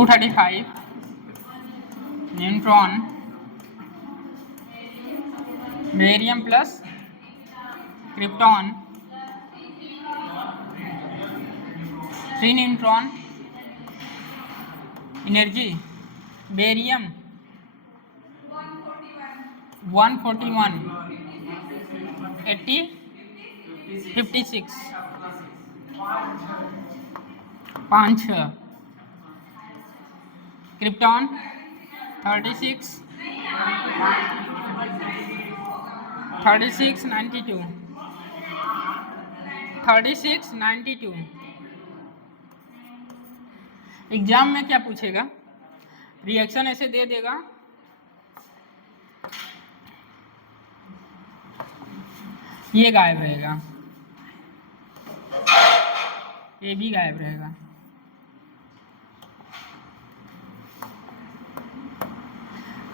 235 neutron barium plus krypton 3 neutron energy barium 141 80 56 5 krypton 36 92 36 92। Exam में क्या पूछेगा, रिएक्शन ऐसे दे देगा, ये गायब रहेगा, ये भी गायब रहेगा,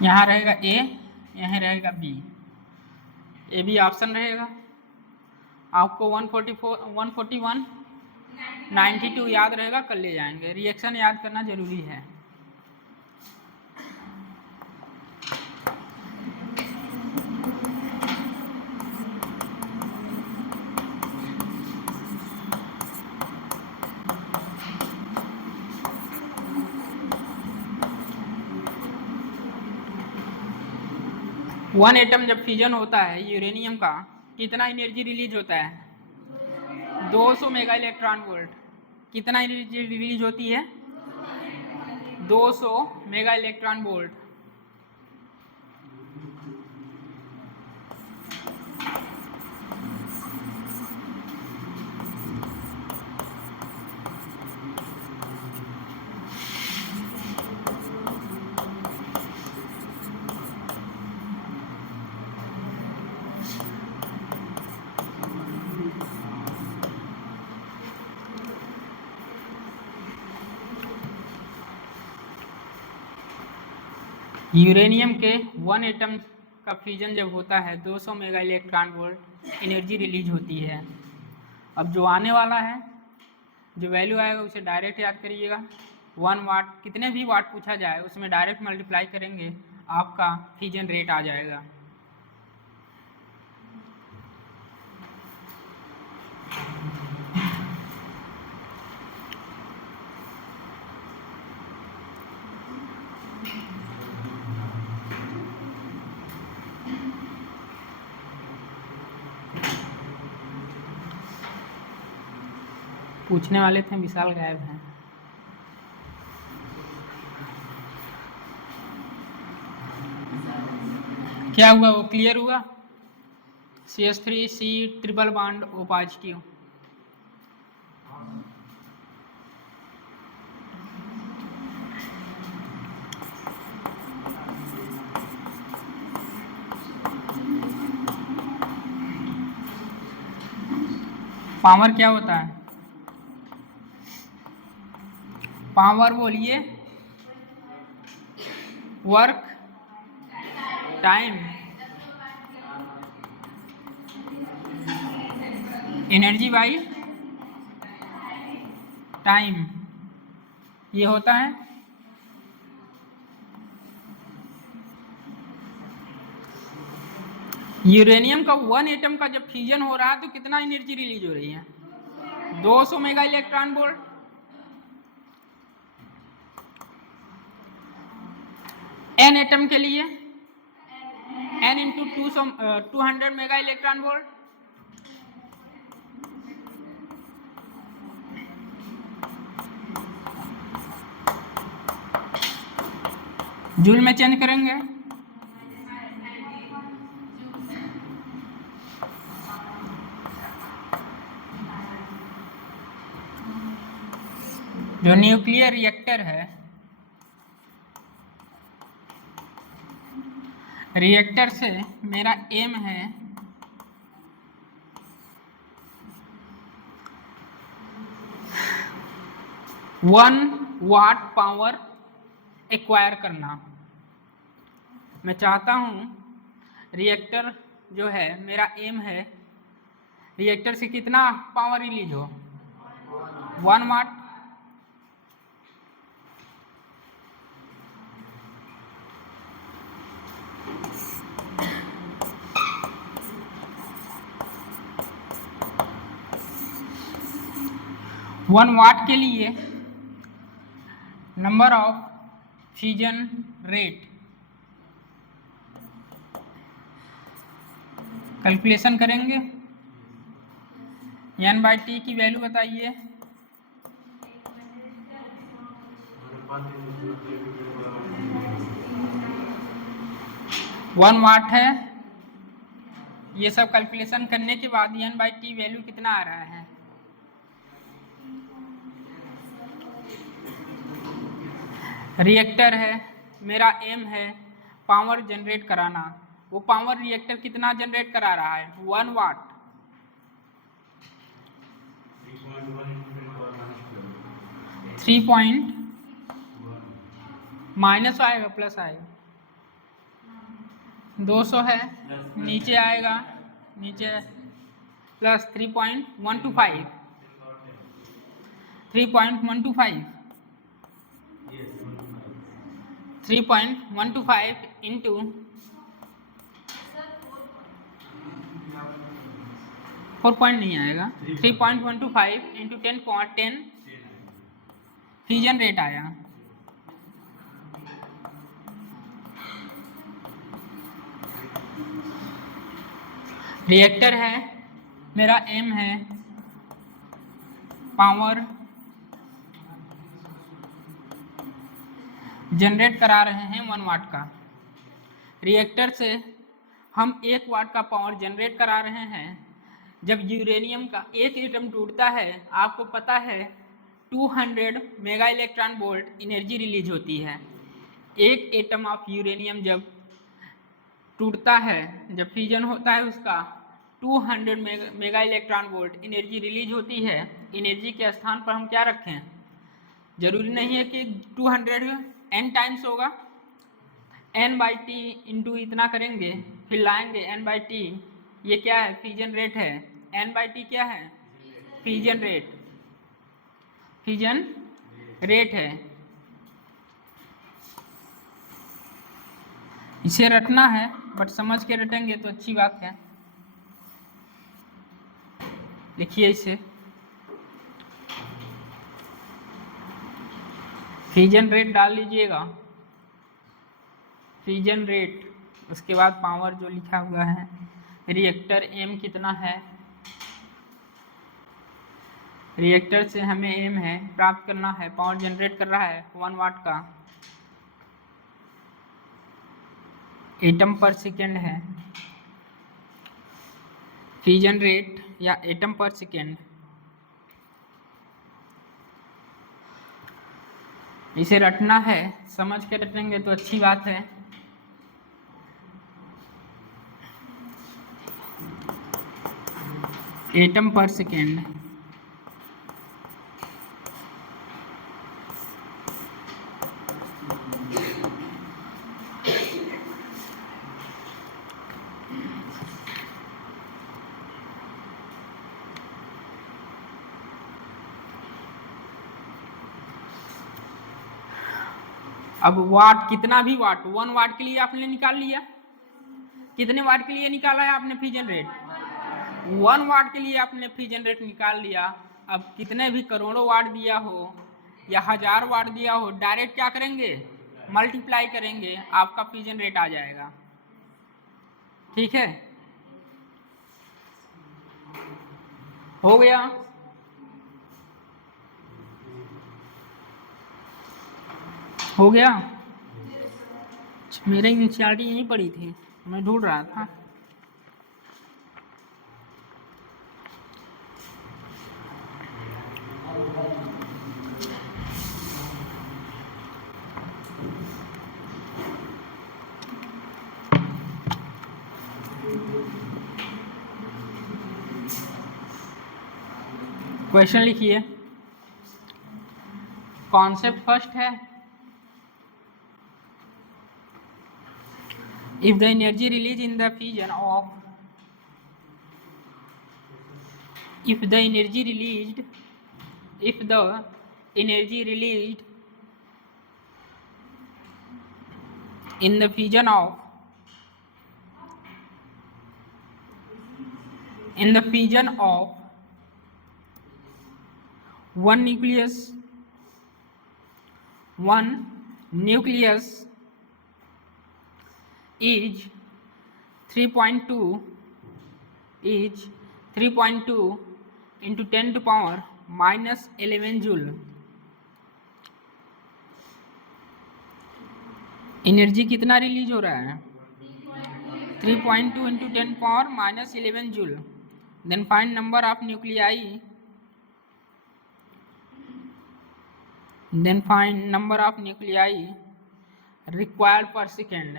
यहाँ रहेगा ए, यहाँ रहेगा बी, ए भी ऑप्शन रहेगा। आपको 144 141 92 याद रहेगा, कर ले जाएंगे। रिएक्शन याद करना जरूरी है। वन एटम जब फ्यूजन होता है यूरेनियम का, कितना एनर्जी रिलीज होता है? 200 मेगा इलेक्ट्रॉन वोल्ट। कितना एनर्जी रिलीज होती है? 200 मेगा इलेक्ट्रॉन वोल्ट। यूरेनियम के वन एटम का फ्यूजन जब होता है 200 mega electron volt energy release होती है। अब जो आने वाला है, जो वैल्यू आएगा उसे डायरेक्ट याद करिएगा। 1 वाट, कितने भी वाट पूछा जाए उसमें डायरेक्ट मल्टीप्लाई करेंगे, आपका फ्यूजन रेट आ जाएगा। पूछने वाले थे, विशाल गायब हैं। क्या हुआ, वो क्लियर हुआ? CH3C triple bond O positive. Power क्या होता है? पावर बोलिए, work, time, energy by time, ये होता है। यूरेनियम का वन एटम का जब फ्यूजन हो रहा है तो कितना एनर्जी रिलीज हो रही है? 200 mega electron volt. An atom के लिए n into 200 mega electron volt. Joule में चेंज करेंगे। जो न्यूक्लियर रिएक्टर है, रिएक्टर से मेरा एम है 1 वाट पावर एक्वायर करना। मैं चाहता हूँ रिएक्टर जो है, मेरा एम है रिएक्टर से कितना पावर रिलीज हो? 1 वाट। 1 वाट के लिए number of fusion rate calculation करेंगे। n/t की वैल्यू बताइए। 1 वाट है। ये सब कैलकुलेशन करने के बाद n/t वैल्यू कितना आ रहा है? रिएक्टर है, मेरा एम है पावर जनरेट कराना। वो पावर रिएक्टर कितना जनरेट करा रहा है? 1 वाट। 3 पॉइंट माइनस आएगा प्लस आएगा? 200 है, नीचे आएगा, नीचे प्लस 3.125 3.125 3.125 इंटू 4 पॉइंट नहीं आएगा, 3.125 इंटू 10 फ्यूजन रेट आया। रिएक्टर है, मेरा एम है पावर जनरेट करा रहे हैं 1 वाट का। रिएक्टर से हम 1 वाट का पावर जनरेट करा रहे हैं। जब यूरेनियम का एक एटम टूटता है, आपको पता है 200 mega electron volt energy release होती है। एक एटम ऑफ यूरेनियम जब टूटता है, जब फ्यूजन होता है उसका 200 mega electron volt energy release होती है। एनर्जी के स्थान पर हम क्या रखें? जरूरी नहीं है कि 200 n टाइम्स होगा, n/t इंटू इतना करेंगे, फिर लाएंगे n/t। ये क्या है? फ्यूजन रेट है। n/t क्या है? फ्यूजन रेट, फ्यूजन रेट है। इसे रटना है, बट समझ के रटेंगे तो अच्छी बात है। लिखिए इसे, फ्यूजन रेट डाल लीजिएगा, फ्यूजन रेट। उसके बाद पावर जो लिखा हुआ है, रिएक्टर एम कितना है, रिएक्टर से हमें एम है प्राप्त करना है, पावर जनरेट कर रहा है 1 वाट का, एटम पर सेकेंड है फ्यूजन रेट या एटम पर सेकेंड। इसे रटना है, समझ के रटेंगे तो अच्छी बात है। एटम पर सेकेंड। अब वाट, कितना भी वाट, 1 वाट के लिए आपने निकाल लिया। कितने वाट के लिए निकाला है आपने फ्यूजन रेट? 1 वाट के लिए आपने फ्यूजन रेट निकाल लिया। अब कितने भी करोड़ों वाट दिया हो या 1000 वाट दिया हो, डायरेक्ट क्या करेंगे? मल्टीप्लाई करेंगे, आपका फ्यूजन रेट आ जाएगा। ठीक है, हो गया। हो गया, मेरे इनिशियलिटी यहीं पड़ी थी, मैं ढूंढ रहा था। क्वेश्चन लिखिए, कॉन्सेप्ट फर्स्ट है, if the energy released in the fusion of if the energy released in the fusion of one nucleus is 3.2 into 10 to power minus 11 joule. Energy कितना रिलीज हो रहा है? 3.2 into 10 power minus 11 joule. Then find number of nuclei, required per second,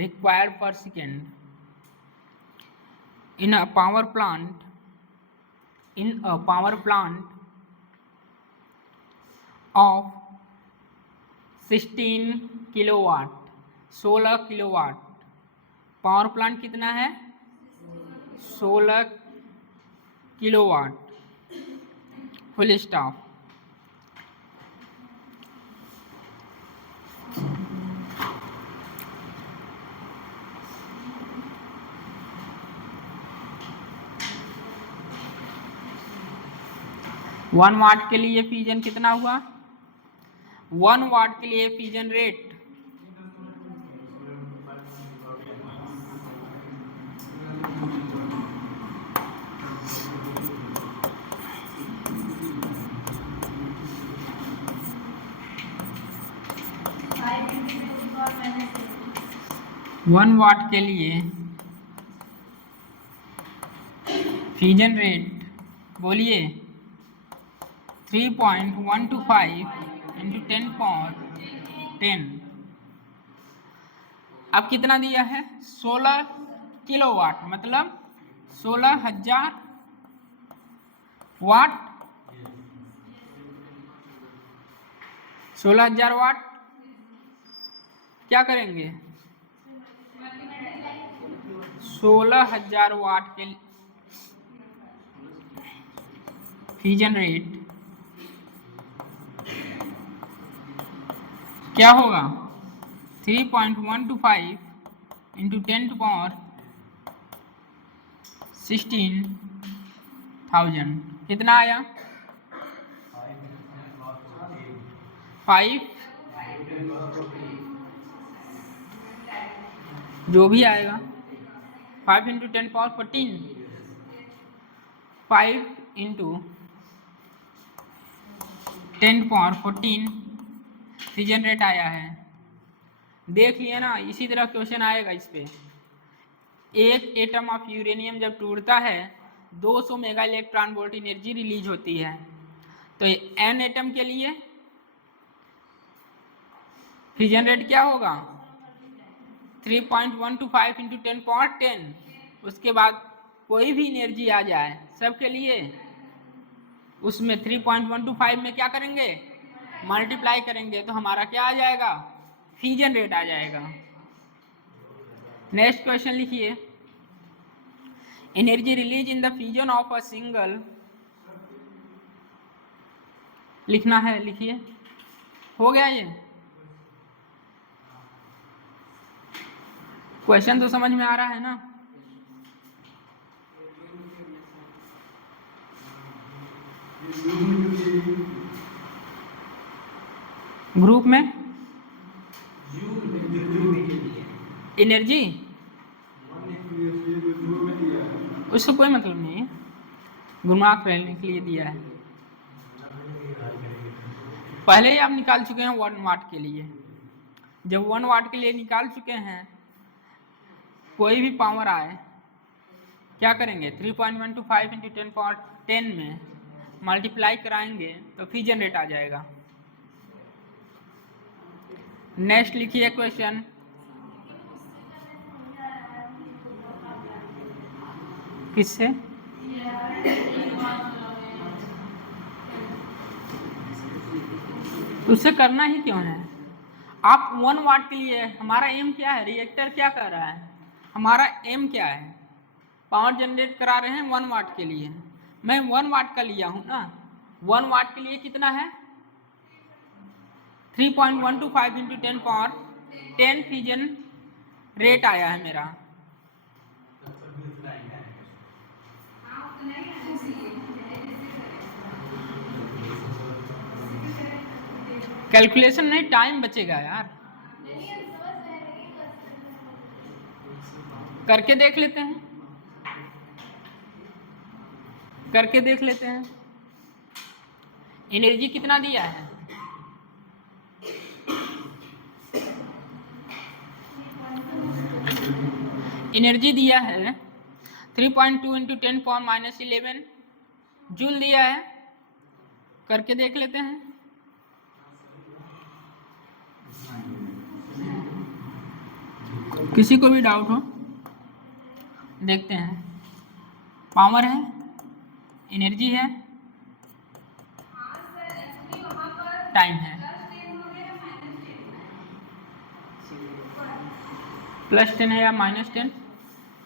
required per second in a power plant of 16 kilowatt, 16 kilowatt. Power plant कितना है? 16 kilowatt. Full stop. One वाट के लिए fusion कितना हुआ? 1 वाट के लिए फ्यूजन रेट 1 वाट के लिए फ्यूजन रेट बोलिए 3.125 इंटू 10 पावर 10। अब कितना दिया है? 16 किलोवाट, मतलब 16,000 वाट। 16,000 वाट क्या करेंगे? 16,000 वाट के फ्यूजन रेट क्या होगा? 3.125 इंटू 10 टू पावर 16,000 कितना आया? 5 जो भी आएगा 5 into 10 power 14, 5 into 10 power 14 fusion rate आया है। देख लिए ना, इसी तरह क्वेश्चन आएगा इस पे। एक एटम ऑफ यूरेनियम जब टूटता है 200 mega electron volt energy release होती है। तो एन एटम के लिए फ्यूजन रेट क्या होगा? 3.125 इंटू 10 पावर 10। उसके बाद कोई भी एनर्जी आ जाए सबके लिए उसमें 3.125 में क्या करेंगे? मल्टीप्लाई करेंगे तो हमारा क्या आ जाएगा? फ्यूजन रेट आ जाएगा। नेक्स्ट क्वेश्चन लिखिए। Energy release in the fusion of a single, लिखना है, लिखिए। हो गया ये क्वेश्चन तो समझ में आ रहा है ना? ग्रुप में एनर्जी उससे कोई मतलब नहीं है, घुमा करने के लिए दिया है। पहले ही आप निकाल चुके हैं 1 वाट के लिए। जब 1 वाट के लिए निकाल चुके हैं, कोई भी पावर आए क्या करेंगे? 3.125 इंटू 10 पावर 10 में मल्टीप्लाई कराएंगे तो फ्यूजन रेट आ जाएगा। नेक्स्ट लिखिए क्वेश्चन। किससे? उससे करना ही क्यों है? आप 1 वाट के लिए, हमारा एम क्या है? रिएक्टर क्या कर रहा है? हमारा एम क्या है? पावर जनरेट करा रहे हैं 1 वाट के लिए। मैं 1 वाट का लिया हूं ना। 1 वाट के लिए कितना है? 3.125 इंटू 10 पावर 10 फ्यूजन रेट आया है मेरा। कैलकुलेशन नहीं, टाइम बचेगा यार। करके देख लेते हैं, करके देख लेते हैं। एनर्जी कितना दिया है? एनर्जी दिया है 3.2 इंटू 10⁻⁻11 जूल दिया है। करके देख लेते हैं। किसी को भी डाउट हो देखते हैं। पावर है, एनर्जी है, टाइम है। +10 है या -10?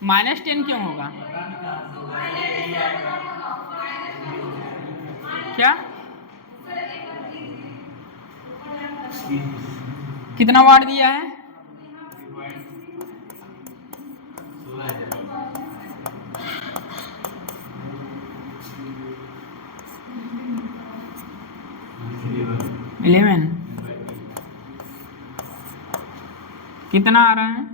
-10 क्यों होगा? क्या कितना वाट दिया है? इलेवन। कितना आ रहा है?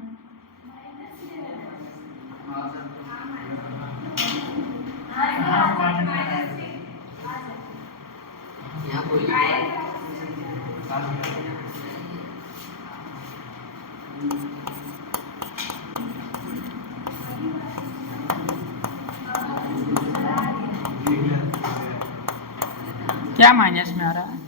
क्या माइनस में आ रहा है?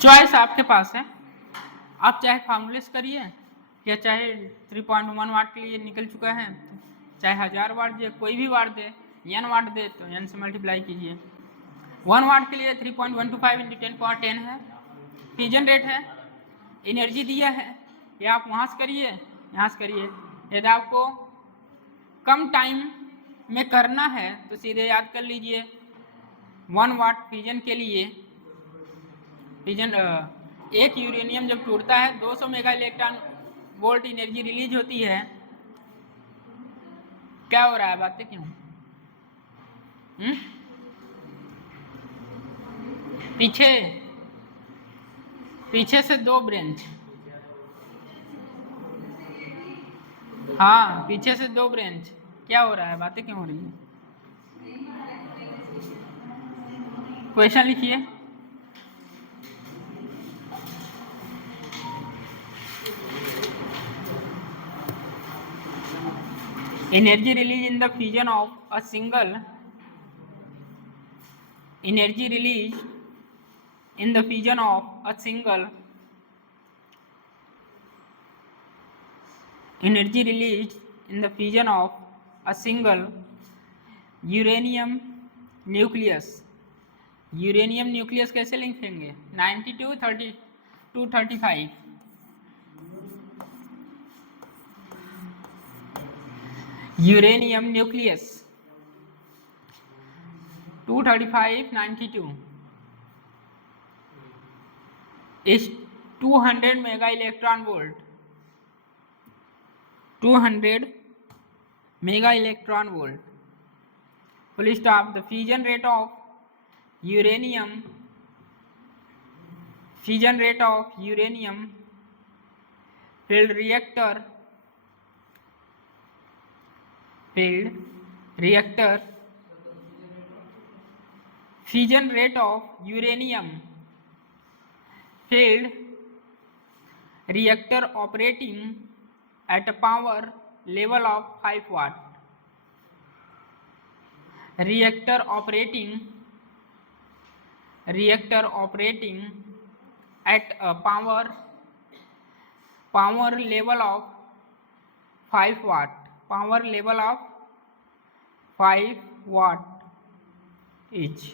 चॉइस आपके पास है, आप चाहे फार्मूलेस करिए या चाहे 3.1 वाट के लिए निकल चुका है, चाहे 1000 वाट दे, कोई भी वाट दे, n वाट दे तो n से मल्टीप्लाई कीजिए। 1 वाट के लिए 3.125 इंटू 10⁻10 है, फ्यूजन रेट है, एनर्जी दिया है। या आप वहाँ से करिए, यहाँ से करिए। यदि आपको कम टाइम में करना है तो सीधे याद कर लीजिए 1 वाट फ्यूजन के लिए, फ्यूजन एक यूरेनियम जब टूटता है 200 mega electron volt energy release होती है। क्या हो रहा है? बातें क्यों? पीछे पीछे से 2 ब्रांच, हाँ पीछे से 2 ब्रांच। क्या हो रहा है? बातें क्यों हो रही है? क्वेश्चन लिखिए। Energy release in the fusion of a single energy release in the fusion of a single energy released in the fusion of a single uranium nucleus। Uranium nucleus कैसे लिखेंगे? 92 32 35। Uranium nucleus 235 92 is 200 mega electron volt, 200 mega electron volt. Full stop. The fusion rate of uranium, fusion rate of uranium filled reactor fusion rate of uranium filled reactor operating at a power level of 5 watt। reactor operating at a power level of 5 watt, power level of 5 watt each।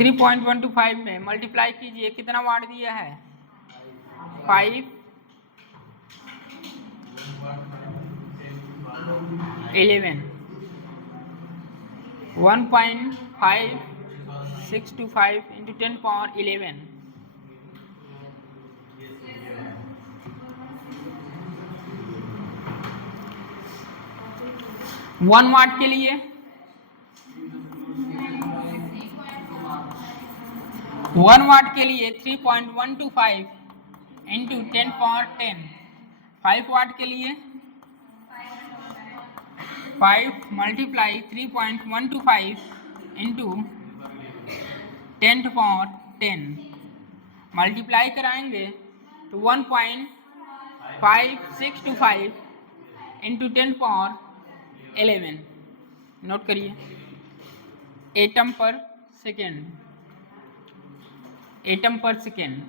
3.125 में multiply कीजिए, कितना वाट दिया है? 5 11 1.5625 into 10 power 11 1 वाट के लिए 1 वाट के लिए 3.125 into 10 power 10। 5 वाट के लिए 5 मल्टीप्लाई 3.125 इंटू 10 पावर 10 मल्टीप्लाई कराएंगे तो 1.5625 इंटू 10 पावर 11। नोट करिए, एटम पर सेकेंड, एटम पर सेकेंड।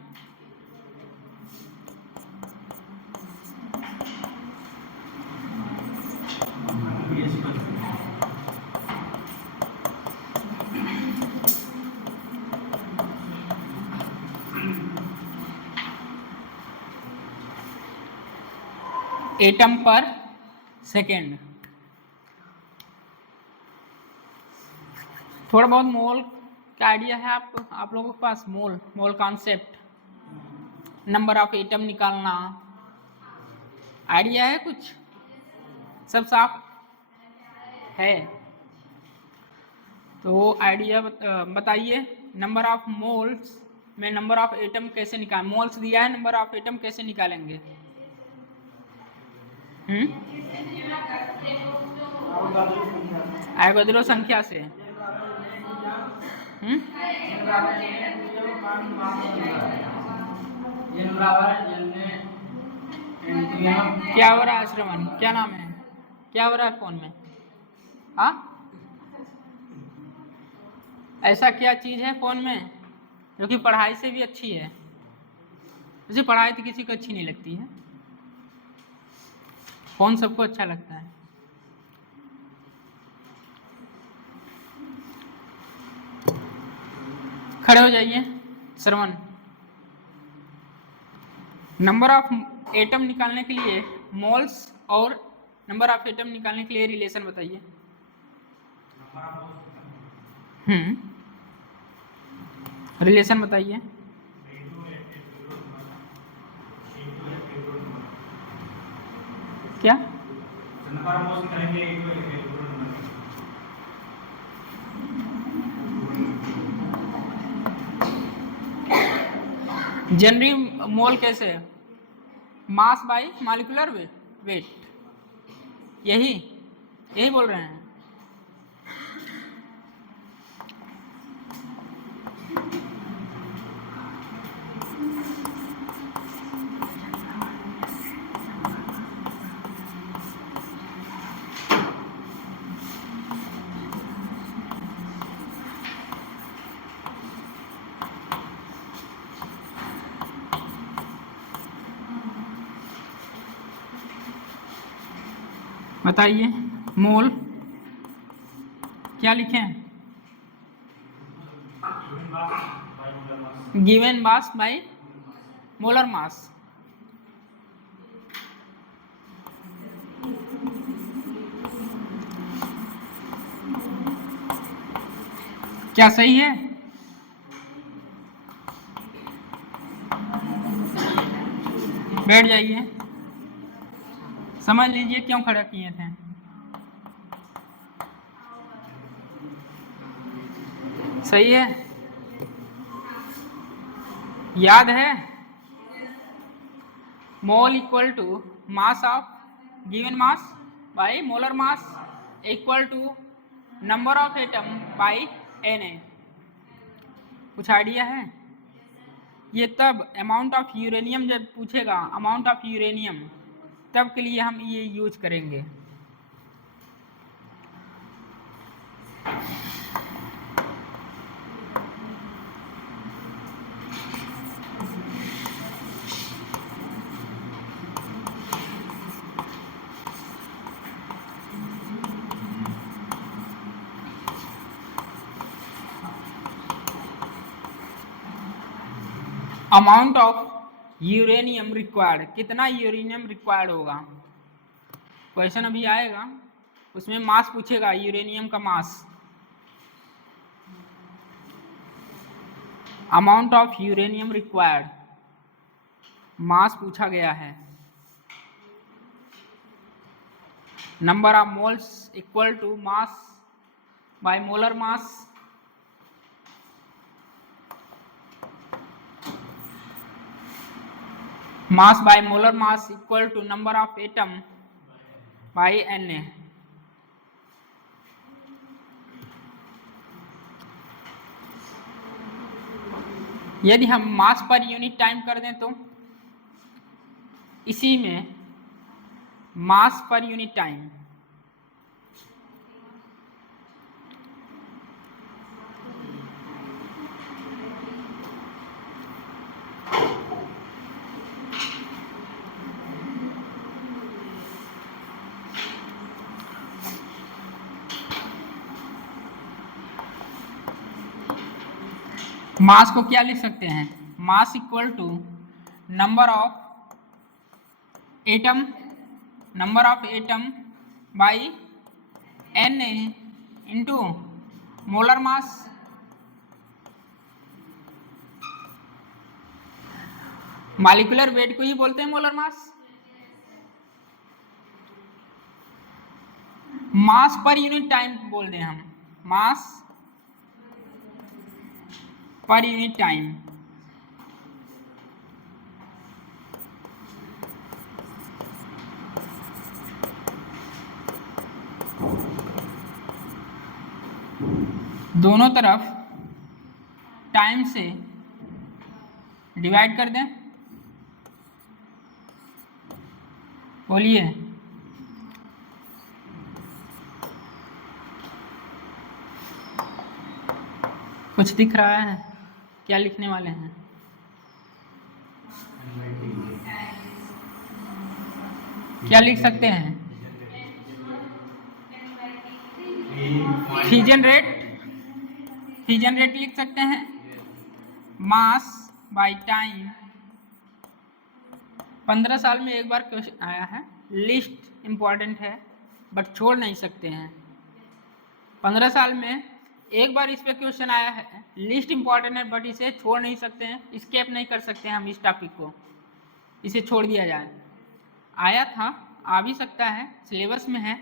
एटम पर सेकेंड। थोड़ा बहुत मोल का आइडिया है आप लोगों के पास? Mole concept, number of atom निकालना आइडिया है कुछ? सब साफ है? तो वो आइडिया बताइए। नंबर ऑफ मोल्स में नंबर ऑफ एटम कैसे निकाल, मोल्स दिया है, नंबर ऑफ एटम कैसे निकालेंगे? एवोगाद्रो संख्या से। क्या हो रहा है श्रवण? क्या नाम है? क्या हो रहा है फोन में? हाँ, ऐसा क्या चीज़ है फोन में जो कि पढ़ाई से भी अच्छी है? मुझे पढ़ाई तो किसी को अच्छी नहीं लगती है, फोन सबको अच्छा लगता है। खड़े हो जाइए श्रवण। नंबर ऑफ एटम निकालने के लिए मोल्स और नंबर ऑफ एटम निकालने के लिए रिलेशन बताइए। रिलेशन बताइए। क्या? जनरली मोल कैसे है? मास बाई मॉलिक्यूलर वेट, यही बोल रहे हैं। बताइए मोल क्या लिखें? गिवन मास बाई मोलर मास। क्या सही है? बैठ जाइए, समझ लीजिए क्यों खड़ा किए थे। सही है? याद है? Mole equal to mass of given mass by molar mass equal to number of atom by Na। कुछ आइडिया है? ये तब अमाउंट ऑफ यूरेनियम जब पूछेगा, अमाउंट ऑफ यूरेनियम, तब के लिए हम ये यूज करेंगे। अमाउंट ऑफ यूरेनियम रिक्वायर्ड, कितना यूरेनियम रिक्वायर्ड होगा। क्वेश्चन अभी आएगा, उसमें मास पूछेगा, यूरेनियम का mass. Amount of uranium required, mass पूछा गया है। Number of moles equal to mass by molar mass. Mass by molar mass equal to number of atom by Na। यदि हम मास पर यूनिट टाइम कर दें तो इसी में मास पर यूनिट टाइम मास को क्या लिख सकते हैं, mass equal to number of atom by Na into molar mass. Molecular weight को ही बोलते हैं मोलर मास। मास पर यूनिट टाइम बोल दें हम, मास पर यूनिट टाइम। दोनों तरफ टाइम से डिवाइड कर दें। बोलिए, कुछ दिख रहा है, क्या लिखने वाले हैं। क्या लिख सकते हैं, फ्यूजन रेट लिख सकते हैं। मास बाय टाइम, 15 साल में एक बार क्वेश्चन आया है, लिस्ट इंपॉर्टेंट है बट छोड़ नहीं सकते हैं। 15 साल में एक बार इस पे क्वेश्चन आया है, लिस्ट इंपॉर्टेंट है बट इसे छोड़ नहीं सकते हैं, स्किप नहीं कर सकते हैं हम इस टॉपिक को, इसे छोड़ दिया जाए। आया था, आ भी सकता है, सिलेबस में है,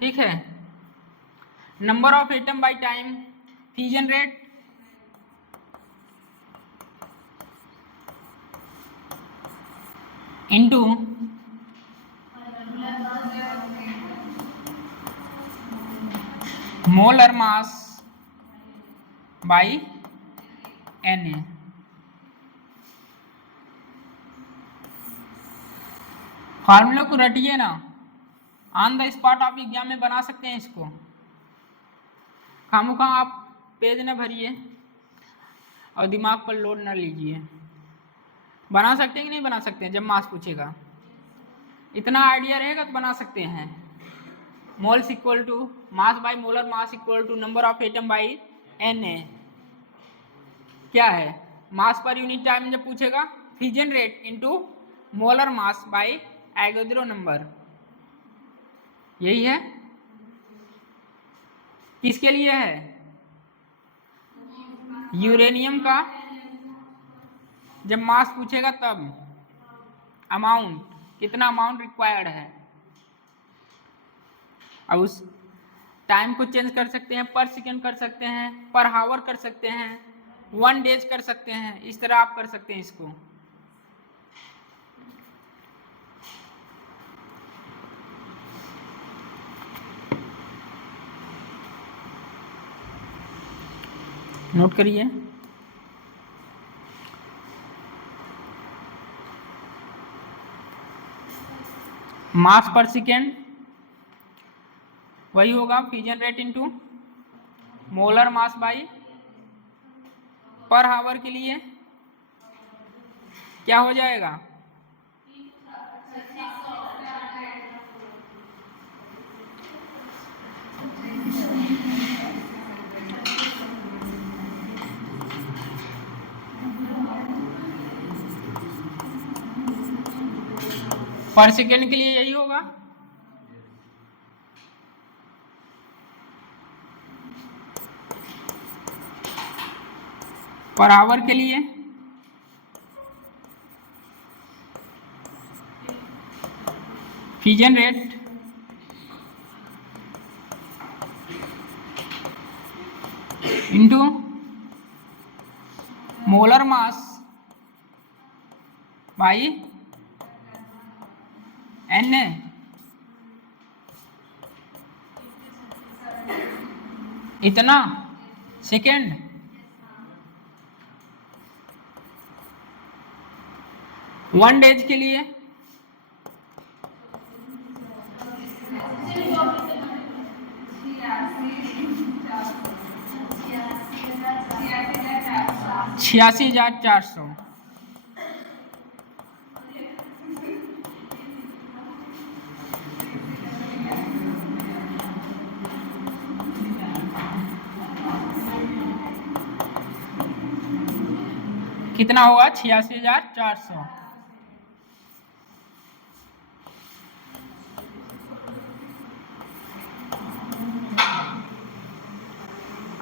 ठीक है। Number of atom by time, fusion rate, into molar mass by Na। Formula को रटिए ना, ऑन द स्पॉट आप एग्जाम में बना सकते हैं इसको। खामोखा आप पेज न भरिए और दिमाग पर लोड न लीजिए। बना सकते हैं कि नहीं बना सकते हैं, जब मास पूछेगा इतना आइडिया रहेगा तो बना सकते हैं। Moles equal to mass by molar mass equal to number of atom by Na। क्या है, मास पर यूनिट टाइम जब पूछेगा, fusion rate into molar mass by Avogadro number, यही है। किसके लिए है, यूरेनियम का। जब मास पूछेगा तब अमाउंट, कितना अमाउंट रिक्वायर्ड है। अब उस टाइम को चेंज कर सकते हैं, पर सेकेंड कर सकते हैं, पर हावर कर सकते हैं, 1 डेज कर सकते हैं, इस तरह आप कर सकते हैं इसको। नोट करिए, मास पर सेकेंड वही होगा fusion rate into molar mass by पर हावर के लिए क्या हो जाएगा, पर सेकेंड के लिए यही होगा। पर आवर के लिए fusion rate into molar mass by Na इतना सेकेंड। वन डेज के लिए $86,400। कितना होगा? 86,400।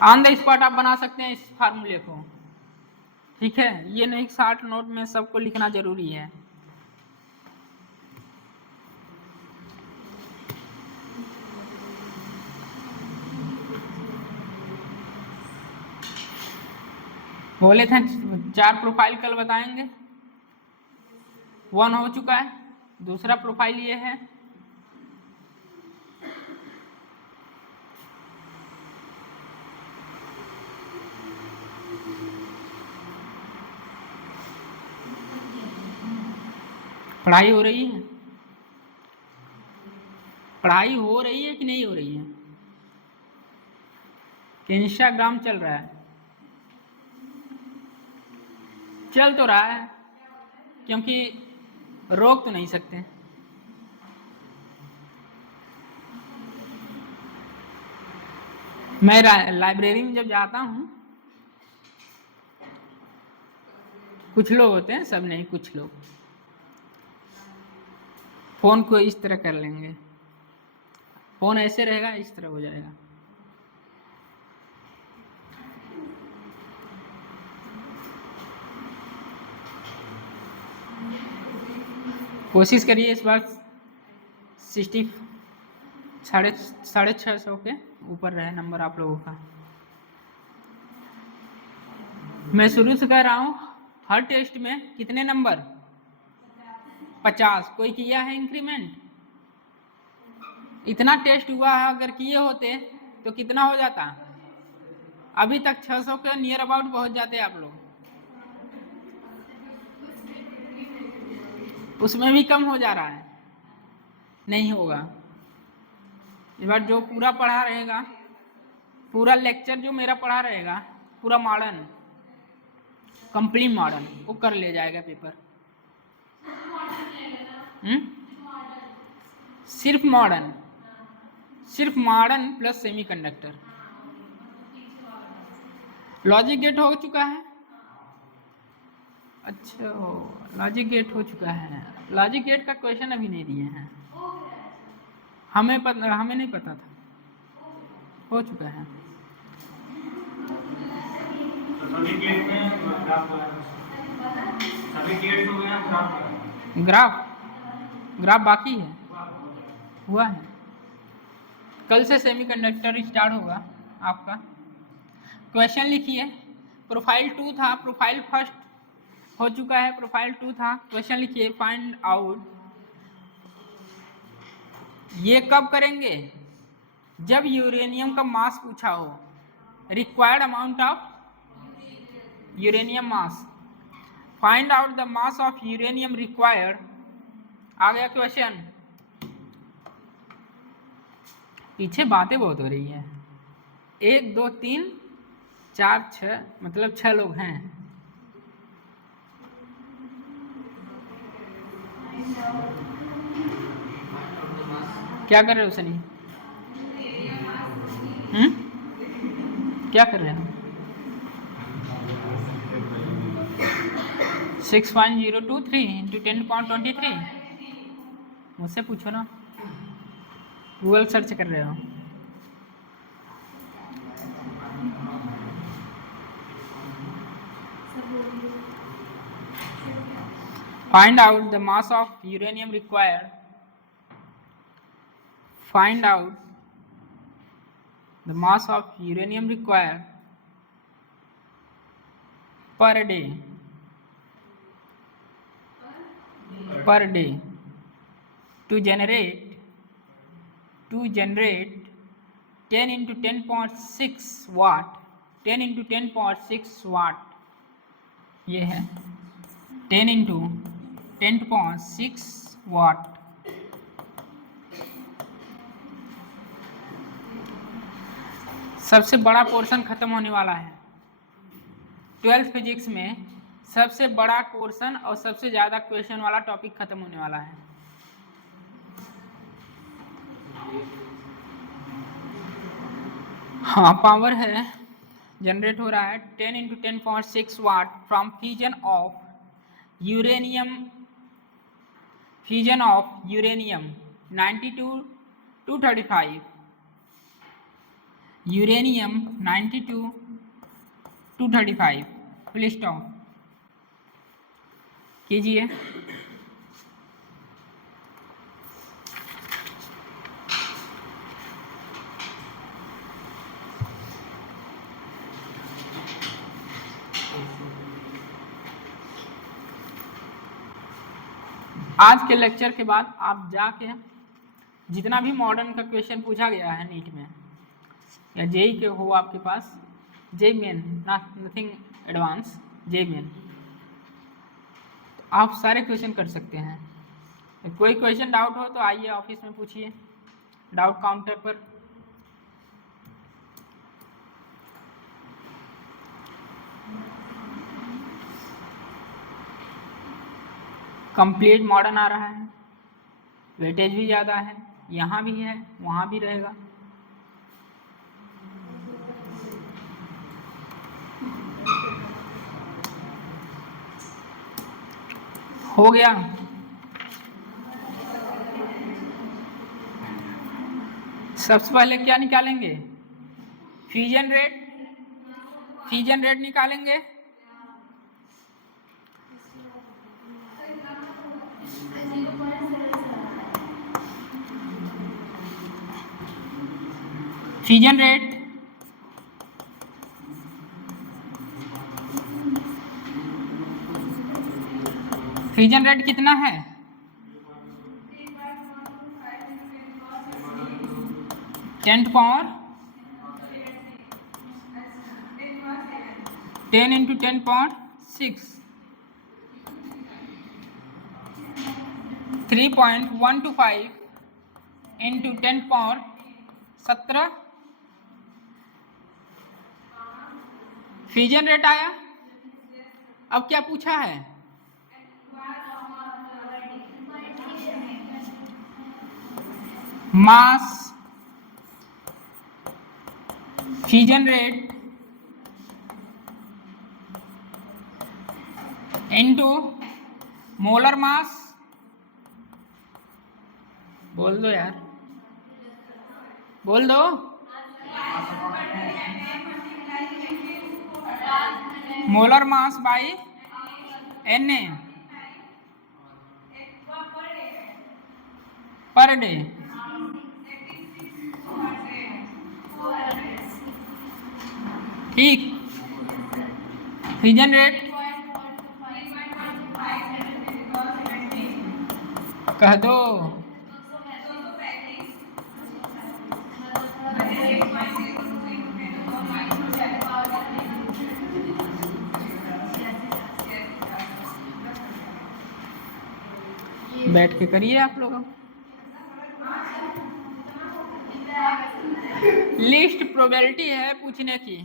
ऑन द स्पॉट आप बना सकते हैं इस फार्मूले को, ठीक है। ये नहीं 60 नोट में सबको लिखना जरूरी है। बोले थे 4 प्रोफाइल कल बताएंगे, 1 हो चुका है। दूसरा प्रोफाइल ये है। पढ़ाई हो रही है? पढ़ाई हो रही है कि नहीं हो रही है? कि इंस्टाग्राम चल रहा है? चल तो रहा है, क्योंकि रोक तो नहीं सकते। मैं लाइब्रेरी में जब जाता हूँ, कुछ लोग होते हैं, सब नहीं, कुछ लोग फोन को इस तरह कर लेंगे, फोन ऐसे रहेगा, इस तरह हो जाएगा। कोशिश करिए इस बार 650 के ऊपर रहे नंबर आप लोगों का। मैं शुरू से कह रहा हूँ, हर टेस्ट में कितने नंबर? 50। कोई किया है इंक्रीमेंट? इतना टेस्ट हुआ है, अगर किए होते तो कितना हो जाता? अभी तक 600 के नियर अबाउट पहुंच जाते आप लोग। उसमें भी कम हो जा रहा है, नहीं होगा। इस बार जो पूरा पढ़ा रहेगा, पूरा लेक्चर जो मेरा पढ़ा रहेगा, पूरा मॉडर्न, कंप्लीट मॉडर्न, वो कर ले जाएगा पेपर। सिर्फ मॉडर्न, सिर्फ modern plus semiconductor. Logic gate हो चुका है? अच्छा, लॉजिक गेट हो चुका है। लॉजिक गेट का क्वेश्चन अभी नहीं दिए हैं, हमें नहीं पता था। हो चुका है। ग्राफ बाकी है, हुआ है। कल से सेमीकंडक्टर स्टार्ट होगा आपका। क्वेश्चन लिखिए। प्रोफाइल 2 था, प्रोफाइल फर्स्ट हो चुका है, प्रोफाइल 2 था। क्वेश्चन लिखिए, फाइंड आउट। ये कब करेंगे? जब यूरेनियम का मास पूछा हो, required amount of uranium mass. Find out the mass of uranium required. आ गया क्वेश्चन। पीछे बातें बहुत हो रही है। 1 2 3 4 6, मतलब 6 लोग हैं। क्या कर रहे हो सनी? क्या कर रहे हो? 6.023 into 10 power 23। मुझसे पूछो ना, गूगल सर्च कर रहे हो। Find out the mass of uranium required. Find out the mass of uranium required per day to generate 10 into 10.6 watt 10 into 10.6 watt, ये है 10 into 10.6 वाट। सबसे बड़ा पोर्शन खत्म होने वाला है 12th फिजिक्स में। सबसे बड़ा पोर्शन और सबसे ज़्यादा क्वेश्चन वाला टॉपिक खत्म होने वाला है। हाँ, पावर है, जनरेट हो रहा है 10 into 10.6 watt from fusion of uranium 92-235, uranium 92-235। Full stop कीजिए। आज के लेक्चर के बाद आप जाके जितना भी मॉडर्न का क्वेश्चन पूछा गया है नीट में या जेई के हो आपके पास, JEE main, nothing advance, JEE main, तो आप सारे क्वेश्चन कर सकते हैं। कोई क्वेश्चन डाउट हो तो आइए ऑफिस में पूछिए, डाउट काउंटर पर। कंप्लीट मॉडर्न आ रहा है, वेटेज भी ज़्यादा है, यहाँ भी है वहाँ भी रहेगा। हो गया। सबसे पहले क्या निकालेंगे? फ्यूजन रेट निकालेंगे। फ्यूजन रेट कितना है? 10 into 10.6, 3.125 into 10.17 फ्यूजन रेट आया। अब क्या पूछा है? Mass fusion rate into molar mass. बोल दो यार, बोल दो। Molar mass by Na per day. ठीक, फ्यूजन रेट कह दो। बैठ के करिए आप लोग। लिस्ट प्रोबेबिलिटी है पूछने की,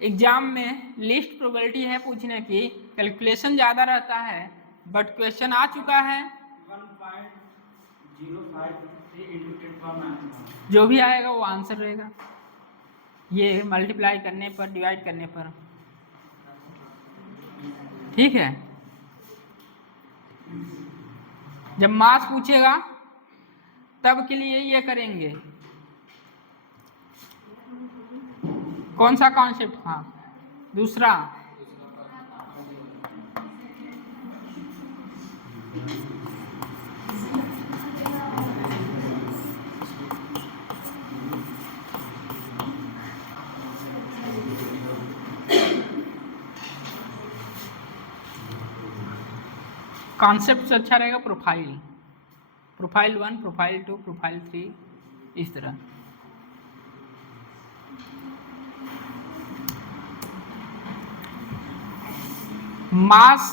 एग्जाम में लिस्ट प्रोबेबिलिटी है पूछने की। कैलकुलेशन ज़्यादा रहता है बट क्वेश्चन आ चुका है। 1.053 जो भी आएगा वो आंसर रहेगा, ये मल्टीप्लाई करने पर, डिवाइड करने पर। ठीक है। जब मास पूछेगा तब के लिए ये करेंगे। कौन सा कॉन्सेप्ट? हाँ, दूसरा। कॉन्सेप्ट से अच्छा रहेगा प्रोफाइल, प्रोफाइल 1, प्रोफाइल 2, प्रोफाइल 3, इस तरह। मास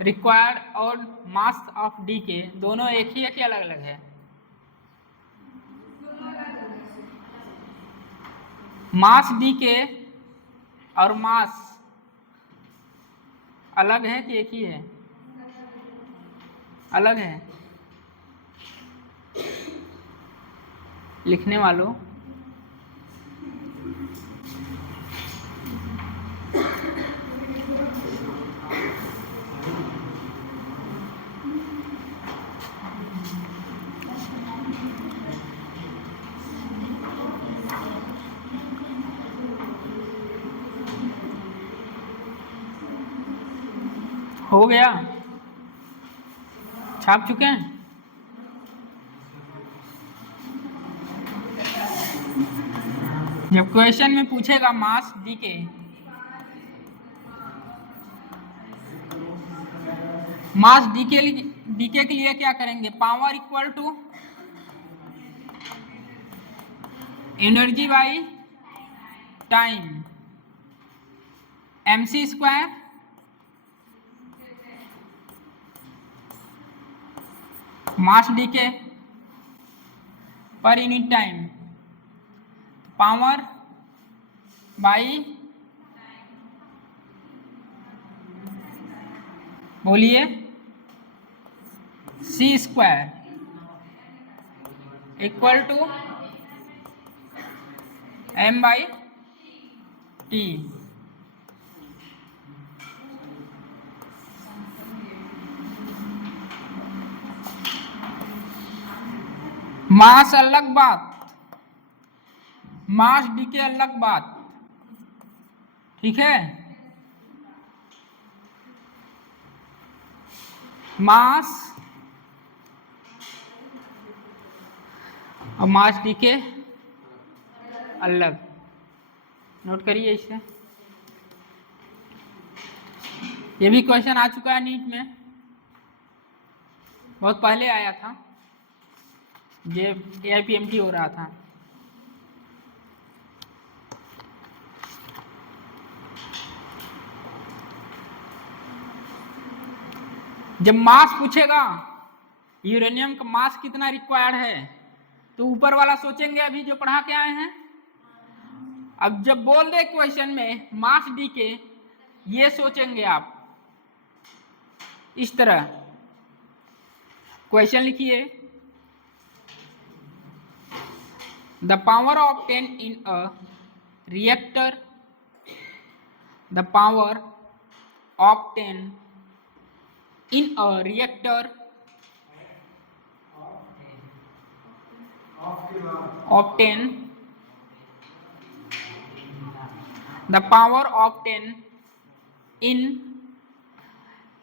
रिक्वायर्ड और मास ऑफ डीके दोनों एक ही है कि अलग अलग है? मास डीके और मास अलग है कि एक ही है? अलग है। लिखने वालों, हो गया? छाप चुके हैं? जब क्वेश्चन में पूछेगा मास डीके, मास डीके के लिए क्या करेंगे? Power equal to energy by time, mc square mass decay per unit time, power by, बोलिए, c square equal to m by T. Mass अलग बात, मास डीके अलग बात, ठीक है? मास और मास डीके अलग, नोट करिए इसे। ये भी क्वेश्चन आ चुका है नीट में, बहुत पहले आया था, ये AIPMT हो रहा था। जब मास पूछेगा यूरेनियम का मास कितना रिक्वायर्ड है, तो ऊपर वाला सोचेंगे अभी जो पढ़ा के आए हैं। अब जब बोल दे क्वेश्चन में मास डीके, ये सोचेंगे आप इस तरह। क्वेश्चन लिखिए, the power obtained in a reactor, the power obtained in a reactor obtain the power obtained in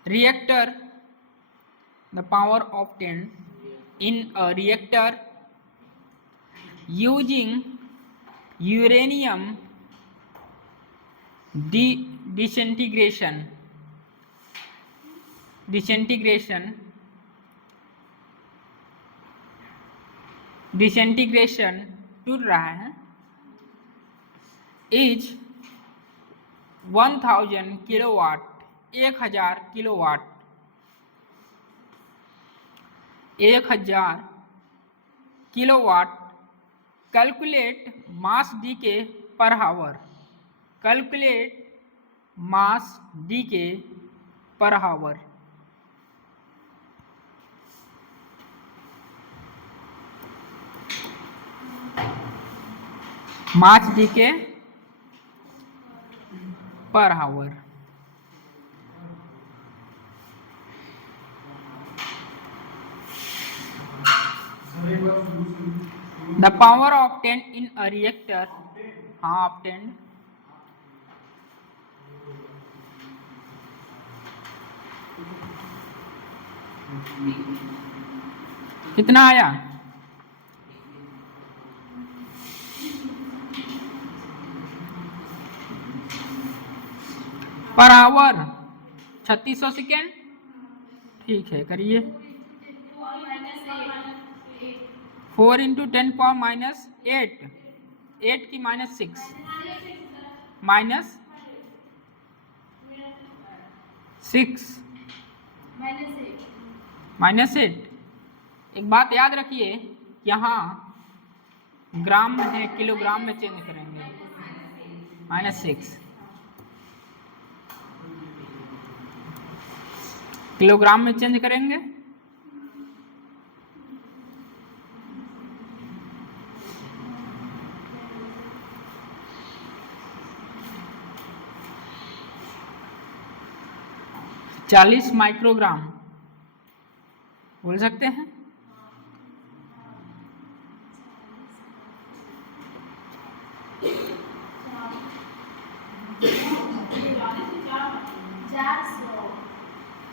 reactor, the power obtained in a reactor using uranium disintegration टूट रहा है, is 1000 kilowatt, 1000 kilowatt, 1000 kilowatt. Calculate mass decay per hour, calculate mass decay per hour. Mass decay per hour. The power obtained in a reactor, हाँ obtained, कितना आया? Per hour 3600 second. ठीक है, करिए। 4 into 10 power minus 8, 8 की minus 6, minus 6, minus 8। एक बात याद रखिए, यहाँ ग्राम में है, किलोग्राम में चेंज करेंगे, माइनस 6 किलोग्राम में चेंज करेंगे। चालीस माइक्रोग्राम बोल सकते हैं।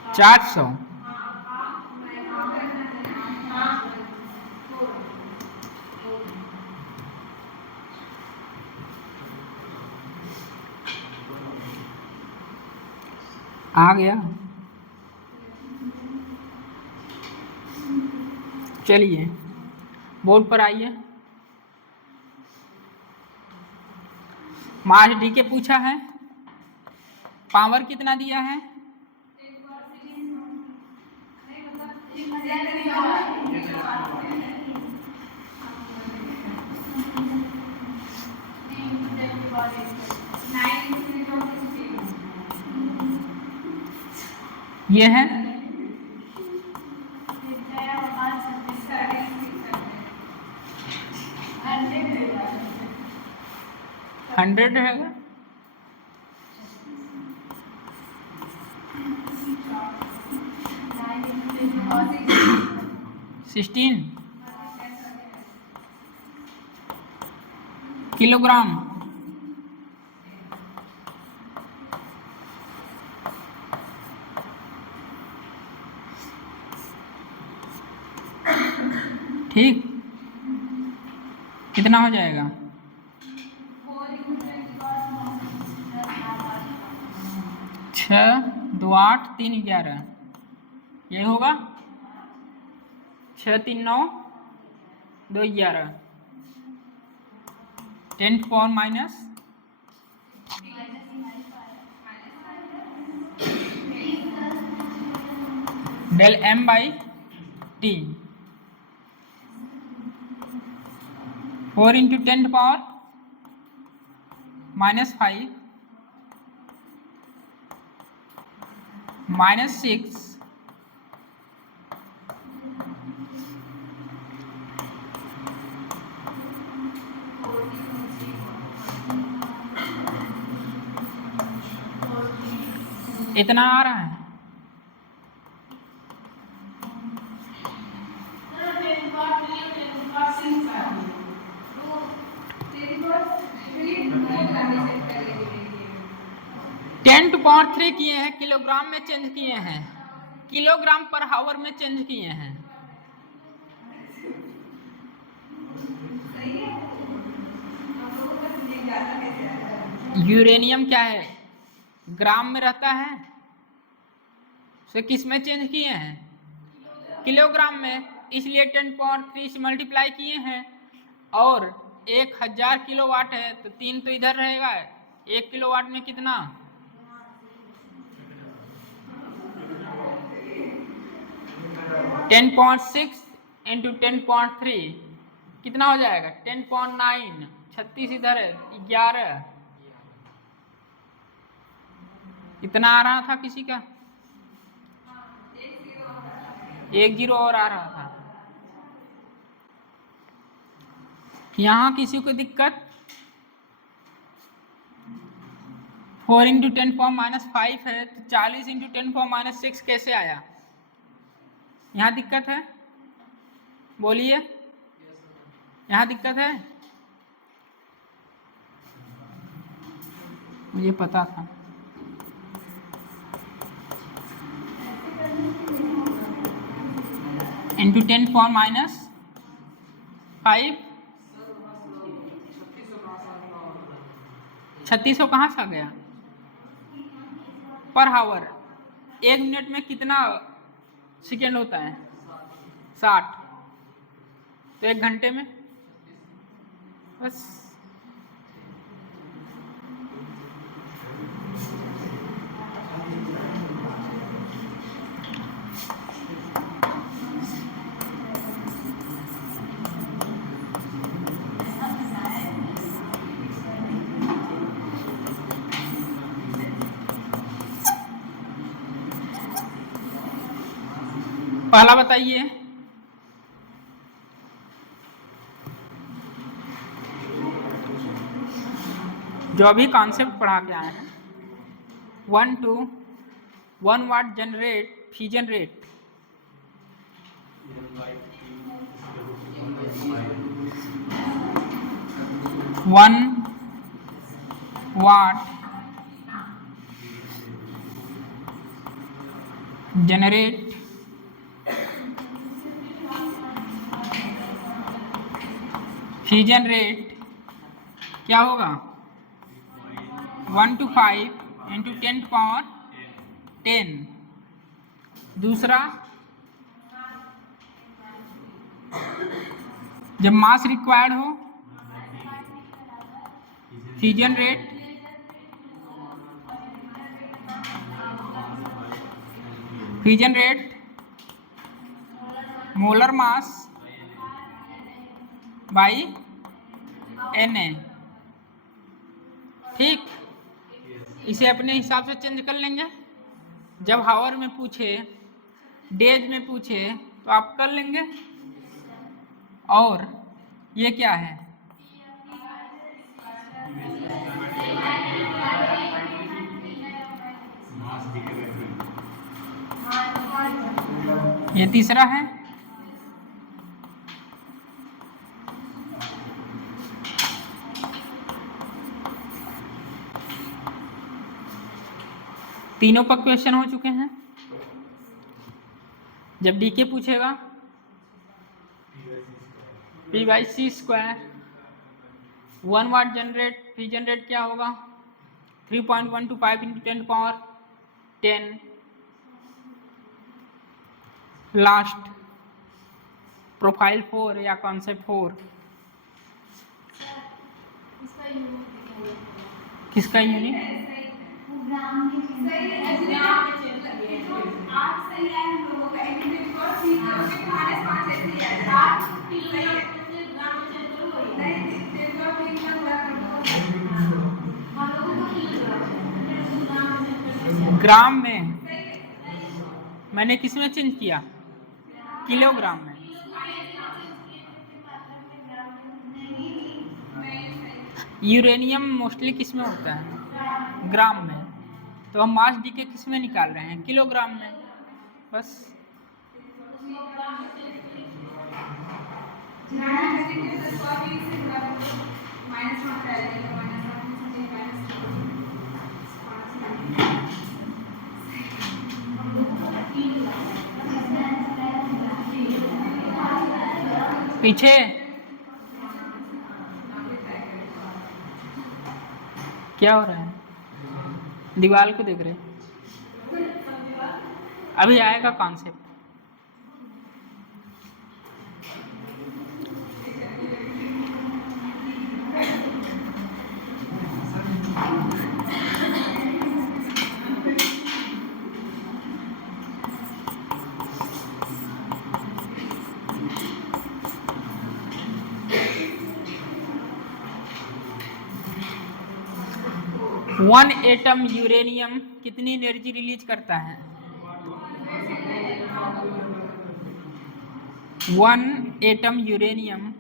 चार सौ। आ गया। चलिए बोर्ड पर आइए। मास डी के पूछा है, पावर कितना दिया है? ये है 100 रहेगा। Sixteen kilogram. ठीक, कितना हो जाएगा? 6, 2, 8, 3, 11, ये होगा 6, 3, 9, 2, 11, 10 power minus del m by T, 4 into 10 power minus 5 minus 6 इतना आ रहा है। टेन टू पावर 3 किए हैं, किलोग्राम में चेंज किए हैं, किलोग्राम पर हावर में चेंज किए हैं। यूरेनियम क्या है, ग्राम में रहता है, उसे किस में चेंज किए हैं? किलोग्राम में, इसलिए 10 पावर 3 से मल्टीप्लाई किए हैं। और 1000 किलोवाट है तो 3 तो इधर रहेगा, 1 किलोवाट में कितना? 10.6 इंटू 10.3 कितना हो जाएगा? 10.9, 36 इधर है, 11, इतना आ रहा था किसी का, 1 0 और आ रहा था। यहाँ किसी को दिक्कत? 4 इंटू 10 पावर माइनस 5 है तो 40 इंटू 10 पावर माइनस 6 कैसे आया? यहाँ दिक्कत है? बोलिए, यहाँ दिक्कत है? मुझे पता था। इंटू 10⁻⁵ 3600 कहाँ से आ गया? पर हावर। 1 मिनट में कितना सेकेंड होता है? 60। तो 1 घंटे में बस। पहला बताइए, जो अभी कॉन्सेप्ट पढ़ा के आए हैं, 1 to 1 watt generate fusion rate. One watt generate fusion rate क्या होगा? 1 to 5 इंटू 10⁻10। दूसरा, जब मास रिक्वायर्ड हो fusion rate molar mass by Na। ठीक, इसे अपने हिसाब से चेंज कर लेंगे। जब हावर में पूछे, डेज में पूछे तो आप कर लेंगे। और ये क्या है? ये तीसरा है। तीनों पर क्वेश्चन हो चुके हैं। जब डीके पूछेगा P/c², 1 watt generate fusion rate क्या होगा? 3.125 इंटू 10⁻10। लास्ट, प्रोफाइल 4 या कॉन्सेप्ट 4। किसका यूनिट? ग्राम में। मैंने किसमें चेंज किया? किलोग्राम में। यूरेनियम मोस्टली किसमें होता है? ग्राम में। तो हम मास डीके किस में निकाल रहे हैं? किलोग्राम में। बस। पीछे क्या हो रहा है? दीवार को देख रहे? अभी आएगा कॉन्सेप्ट। वन एटम यूरेनियम कितनी एनर्जी रिलीज करता है? 1 एटम यूरेनियम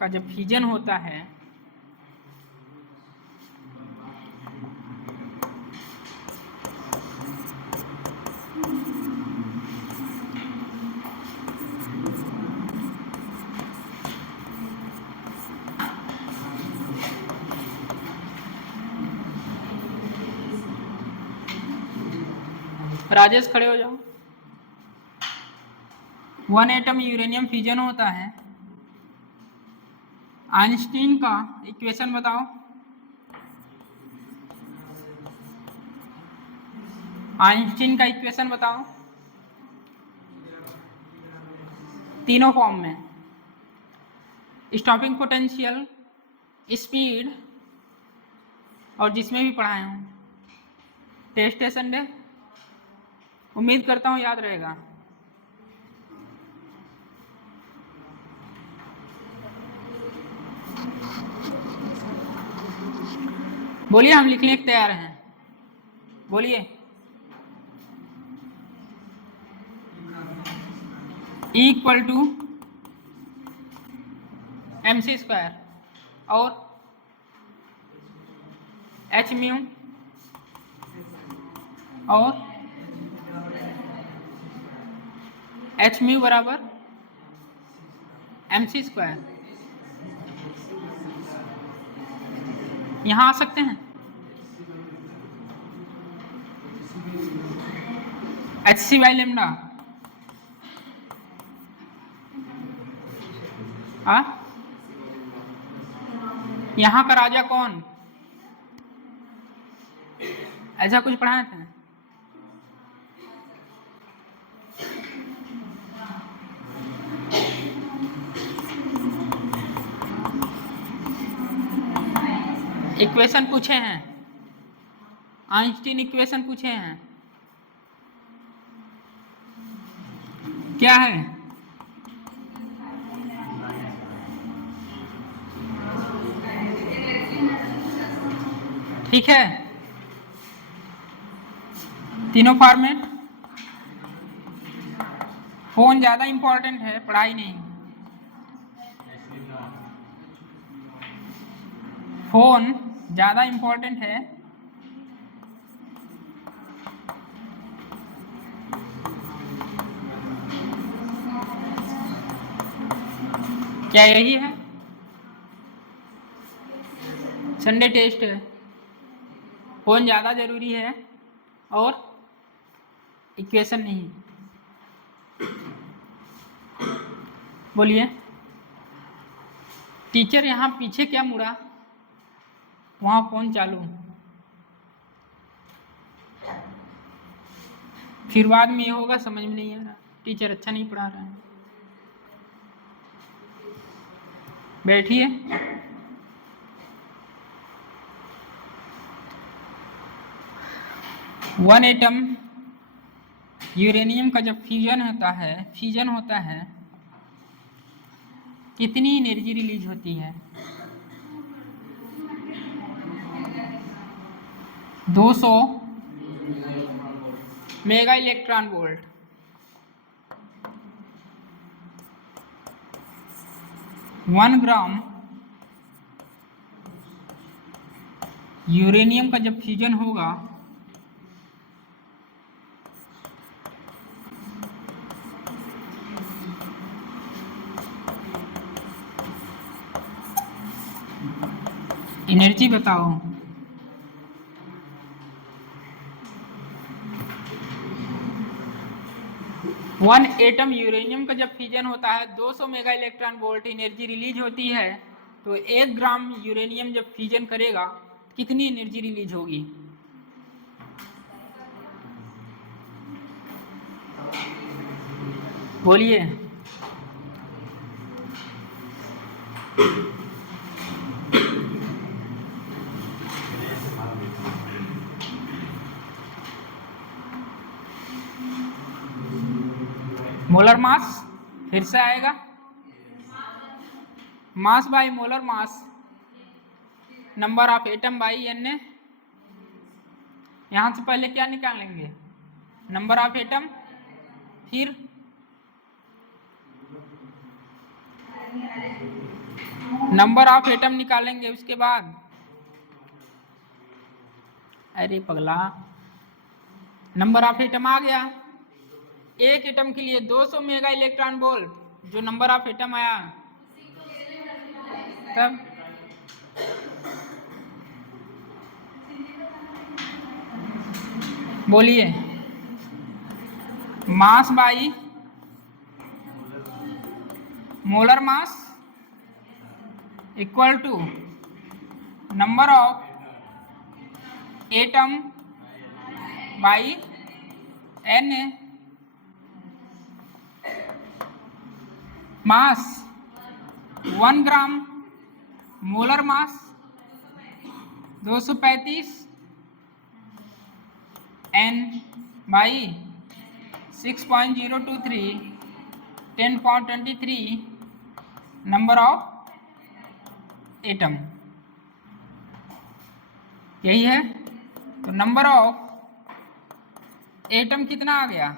का जब फ्यूजन होता है राजेश खड़े हो जाओ। 1 एटम यूरेनियम फ्यूजन होता है। आइंस्टीन का इक्वेशन बताओ। आइंस्टीन का इक्वेशन बताओ तीनों फॉर्म में। स्टॉपिंग पोटेंशियल, स्पीड और जिसमें भी पढ़ाए हूँ टेस्ट है संडे। उम्मीद करता हूँ याद रहेगा। बोलिए, हम लिखने के तैयार हैं। बोलिए। इक्वल टू mc² और h म्यू और h म्यू बराबर mc²। यहाँ आ सकते हैं। hc/λ यहाँ का राजा कौन? ऐसा कुछ पढ़ाए थे? इक्वेशन पूछे हैं, आइंस्टीन इक्वेशन पूछे हैं। क्या है? ठीक है, तीनों फॉर्मेट। फोन ज्यादा इंपॉर्टेंट है, पढ़ाई नहीं। फोन ज्यादा इंपॉर्टेंट है। क्या यही है? संडे टेस्ट है, फोन ज़्यादा ज़रूरी है और इक्वेशन नहीं। बोलिए। टीचर यहाँ पीछे क्या मुड़ा? वहाँ फोन चालू, फिर बाद में ये होगा समझ में नहीं आ रहा, टीचर अच्छा नहीं पढ़ा रहा है। बैठिए। वन एटम यूरेनियम का जब फ्यूजन होता है कितनी एनर्जी रिलीज होती है? 200 मेगा इलेक्ट्रॉन वोल्ट। 1 ग्राम यूरेनियम का जब फ्यूजन होगा एनर्जी बताओ। वन एटम यूरेनियम का जब फ्यूजन होता है 200 mega electron volt energy release होती है। तो 1 ग्राम यूरेनियम जब फ्यूजन करेगा कितनी एनर्जी रिलीज होगी? बोलिए। मोलर मास फिर से आएगा, mass by molar mass, number of atom by N A. यहां से पहले क्या निकालेंगे? नंबर ऑफ एटम, फिर नंबर ऑफ एटम निकालेंगे, उसके बाद अरे पगला, नंबर ऑफ एटम आ गया। एक एटम के लिए 200 मेगा इलेक्ट्रॉन वोल्ट, जो नंबर ऑफ एटम आया तब बोलिए। Mass by molar mass equal to number of atom by N mass 1 gram molar mass 235 N by 6.023 10.23 number of atom. यही है। तो नंबर ऑफ एटम कितना आ गया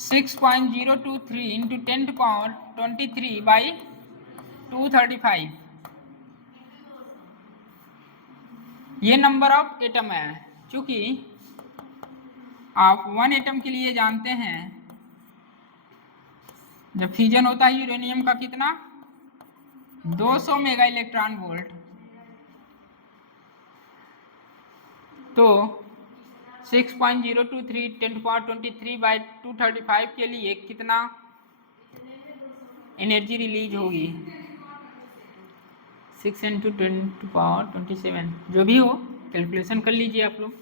6.023 इंटू 10.23 बाई 235। ये नंबर ऑफ एटम है। चूंकि आप 1 एटम के लिए जानते हैं जब फ्यूजन होता है यूरेनियम का कितना 200 मेगा इलेक्ट्रॉन वोल्ट, तो 6.023 10.23 बाई 235 के लिए कितना एनर्जी रिलीज होगी 6 इंटू 10⁻27 जो भी हो कैलकुलेशन कर लीजिए आप लोग।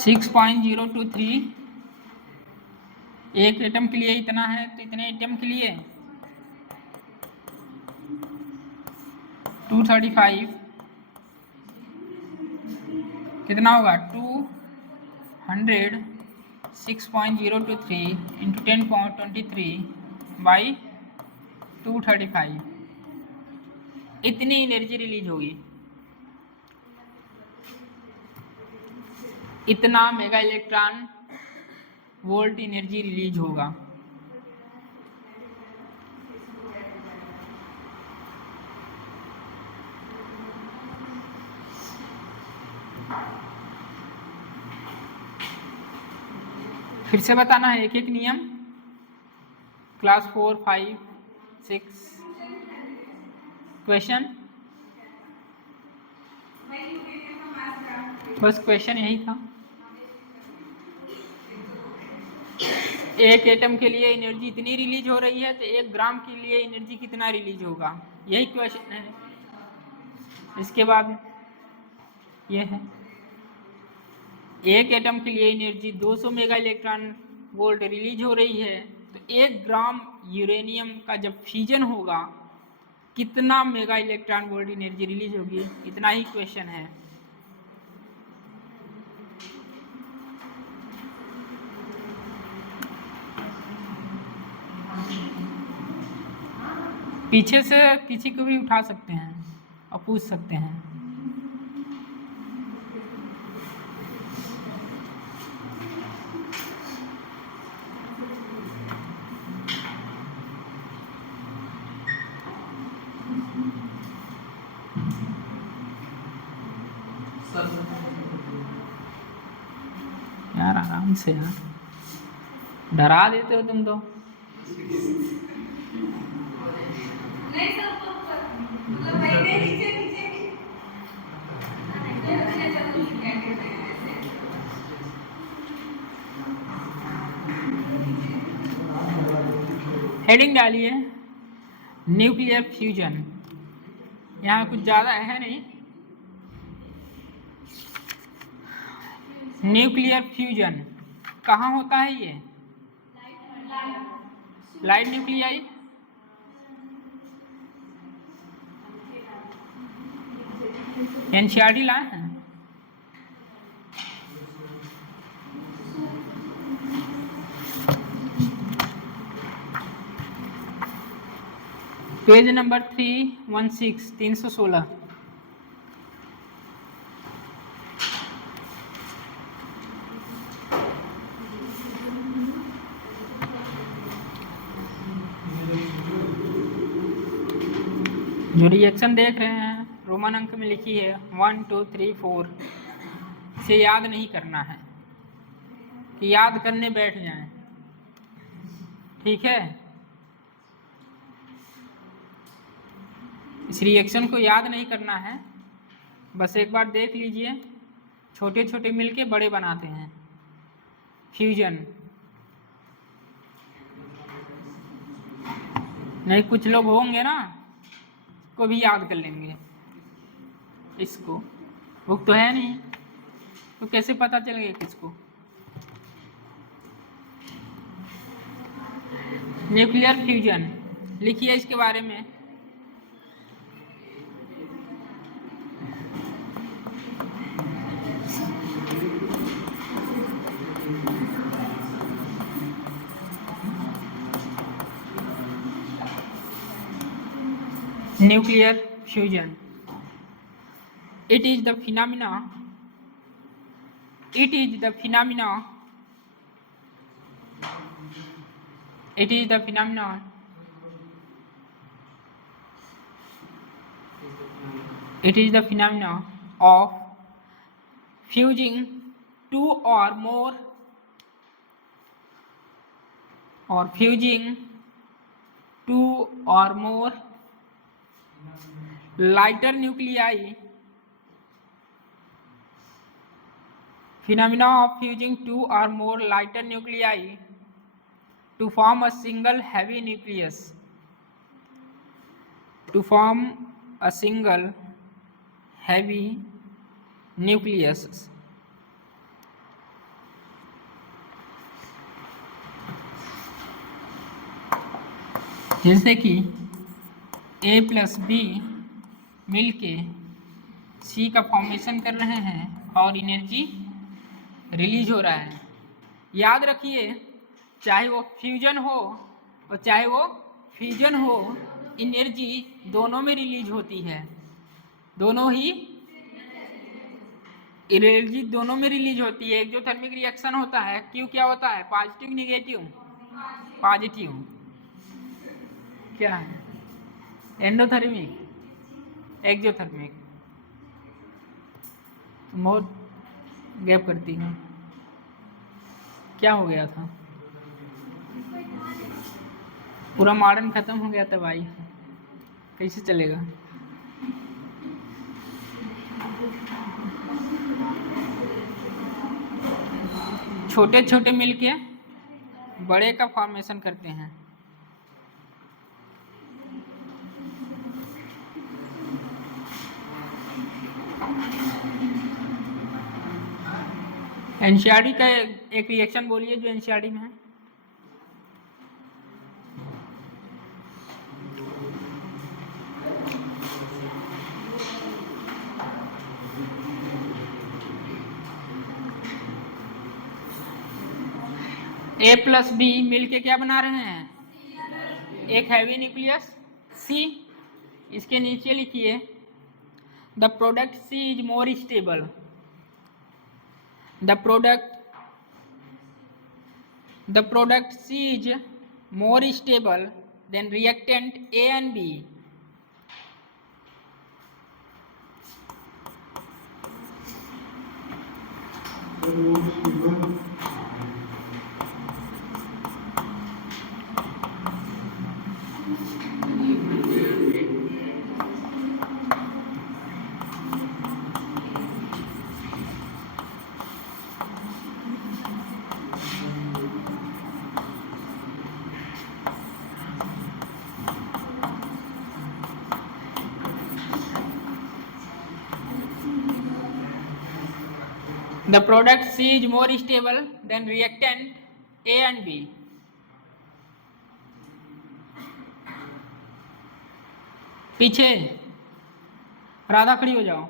सिक्स 6.023 एक एटम के लिए इतना है, तो इतने एटम के लिए 235 कितना होगा 200 6.023 इंटू 10.23 बाई 235 इतनी एनर्जी रिलीज होगी। इतना mega electron volt energy release होगा। फिर से बताना है एक एक नियम क्लास 4, 5, 6 क्वेश्चन, बस क्वेश्चन यही था। एक एटम के लिए एनर्जी इतनी रिलीज हो रही है तो 1 ग्राम के लिए एनर्जी कितना रिलीज होगा, यही क्वेश्चन है। इसके बाद ये है एक एटम के लिए energy 200 mega electron volt release हो रही है, तो 1 ग्राम यूरेनियम का जब फ्यूजन होगा कितना mega electron volt energy release होगी, इतना ही क्वेश्चन है। पीछे से किसी को भी उठा सकते हैं और पूछ सकते हैं। यार आराम से यार, डरा देते हो तुम तो। हेडिंग डालिए न्यूक्लियर फ्यूजन। यहाँ कुछ ज़्यादा है नहीं। न्यूक्लियर फ्यूजन कहाँ होता है ये, लाइट न्यूक्लियाई, एनसीईआरटी लाए हैं। Page number 316 316। जो रिएक्शन देख रहे हैं रोमन अंक में लिखी है 1 2 3 4, इसे याद नहीं करना है कि याद करने बैठ जाएं, ठीक है। इस रिएक्शन को याद नहीं करना है, बस एक बार देख लीजिए। छोटे छोटे मिलके बड़े बनाते हैं, फ्यूजन। नहीं, कुछ लोग होंगे ना को भी याद कर लेंगे इसको, बुक तो है नहीं तो कैसे पता चलेगा किसको। न्यूक्लियर फ्यूजन लिखिए इसके बारे में। Nuclear fusion. It is the phenomena. It is the phenomena. It is the phenomenon. It is the phenomena of fusing two or more lighter nuclei. Phenomena of fusing two or more lighter nuclei to form a single heavy nucleus. To form a single heavy nucleus. जैसे कि A plus B मिलके सी का formation कर रहे हैं और energy release हो रहा है। याद रखिए, चाहे वो फ्यूजन हो और चाहे वो फ्यूजन हो, एनर्जी दोनों में रिलीज होती है। दोनों ही एनर्जी दोनों में रिलीज होती है। एक्सोथर्मिक रिएक्शन होता है, क्यू क्या होता है? Positive negative? पॉजिटिव। क्या है? Endothermic, exothermic. बहुत गैप करती हूँ, क्या हो गया था? पूरा मॉडर्न खत्म हो गया था भाई, कैसे चलेगा? छोटे छोटे मिलके बड़े का फॉर्मेशन करते हैं। एनसीईआरटी का एक रिएक्शन बोलिए जो एनसीईआरटी में है। ए प्लस बी मिलके क्या बना रहे हैं? एक हैवी न्यूक्लियस सी। इसके नीचे लिखिए the product C is more stable. The product C is more stable than reactant A and B. The product C is more stable than reactant A and B. पीछे राधा खड़ी हो जाओ।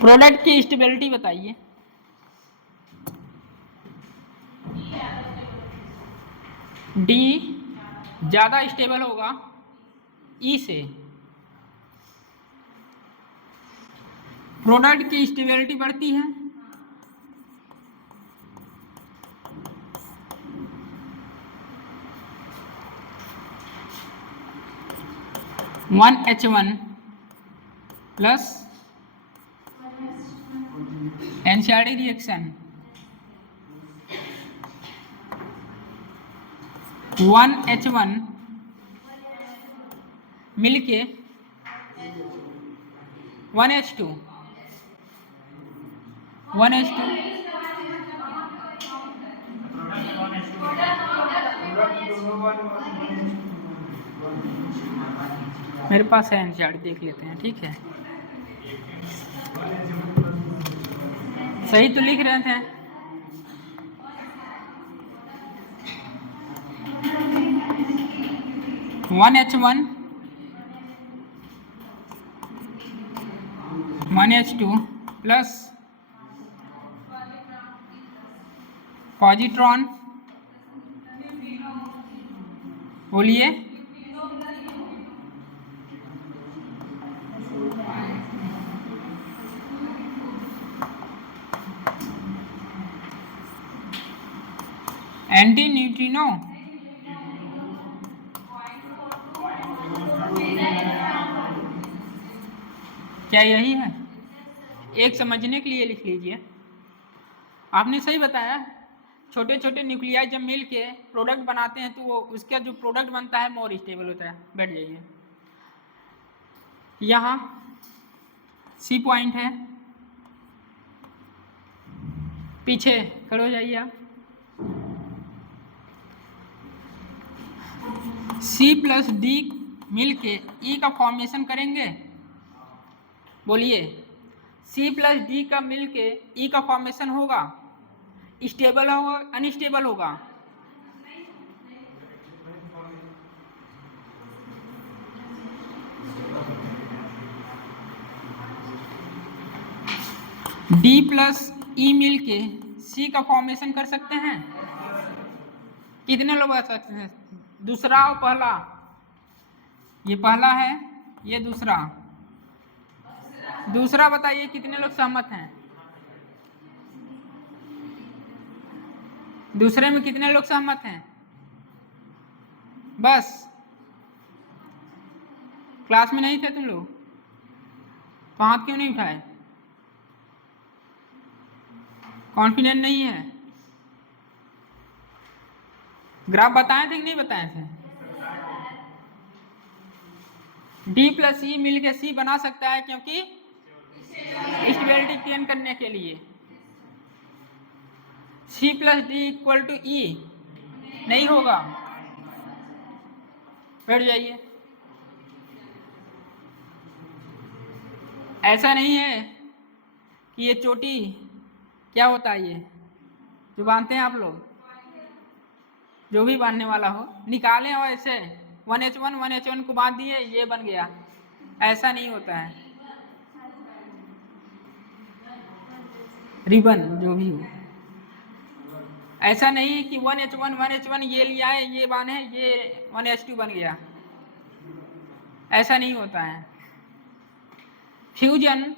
प्रोडक्ट की stability बताइए। D ज़्यादा stable होगा ई से। Product की स्टेबिलिटी बढ़ती है (1H1) plus NCERT reaction 1H1 मिलके 1H2 मेरे पास है एनसीआरटी, देख लेते हैं। ठीक है, सही तो लिख रहे थे। (1H1) 1H2 प्लस पॉजिट्रॉन, बोलिए एंटी न्यूट्रिनो। क्या यही है? एक समझने के लिए लिख लीजिए। आपने सही बताया, छोटे छोटे न्यूक्लियाई जब मिल के प्रोडक्ट बनाते हैं तो वो उसका जो प्रोडक्ट बनता है मोर स्टेबल होता है। बैठ जाइए। यहाँ सी पॉइंट है, पीछे खड़े हो जाइए आप। सी प्लस डी मिल के ई का फॉर्मेशन करेंगे। बोलिए, सी प्लस डी का मिल के ई का फॉर्मेशन होगा, स्टेबल होगा अनस्टेबल होगा? डी प्लस ई मिल के सी का फॉर्मेशन कर सकते हैं? कितने लोग आ सकते हैं? दूसरा और पहला, ये पहला है, ये दूसरा। दूसरा बताइए कितने लोग सहमत हैं? दूसरे में कितने लोग सहमत हैं? बस, क्लास में नहीं थे तुम लोग तो हाथ क्यों नहीं उठाए? कॉन्फिडेंट नहीं है? ग्राफ बताए थे कि नहीं बताए थे? डी प्लस ई मिल के सी बना सकता है क्योंकि स्टेबिलिटी गेन करने के लिए। C plus D equal to E नहीं होगा। बैठ जाइए। ऐसा नहीं है कि ये चोटी क्या होता है, ये जो बांधते हैं आप लोग, जो भी बांधने वाला हो निकालें और ऐसे 1H1 को बांध दिए, ये बन गया। ऐसा नहीं होता है। रिबन जो भी हो, ऐसा नहीं कि 1H1 ये लिया है, ये बांधे, ये 1H2 बन गया। ऐसा नहीं होता है। फ्यूजन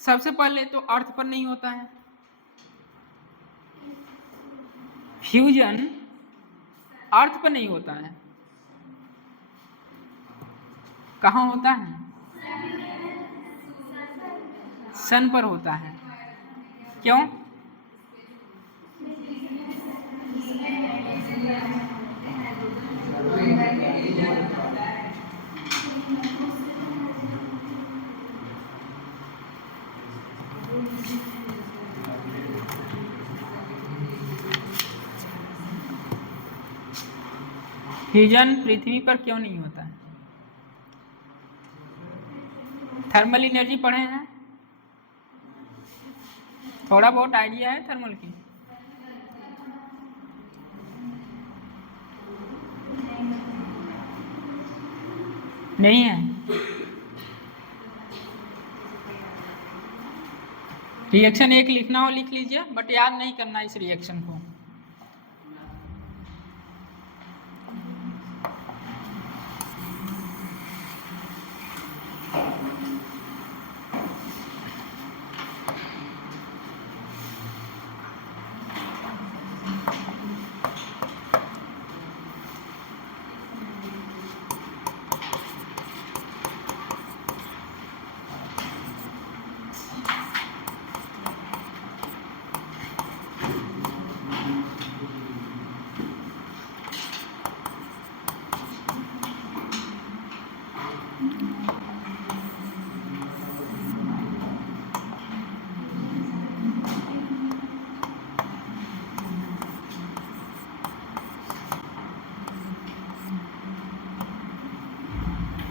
सबसे पहले तो अर्थ पर नहीं होता है। फ्यूजन अर्थ पर नहीं होता है। कहाँ होता है? सन पर होता है। क्यों? फ्यूजन पृथ्वी पर क्यों नहीं होता है? थर्मल एनर्जी पढ़े हैं? थोड़ा बहुत आइडिया है थर्मल की? नहीं है? रिएक्शन एक लिखना हो लिख लीजिए, बट याद नहीं करना इस रिएक्शन को।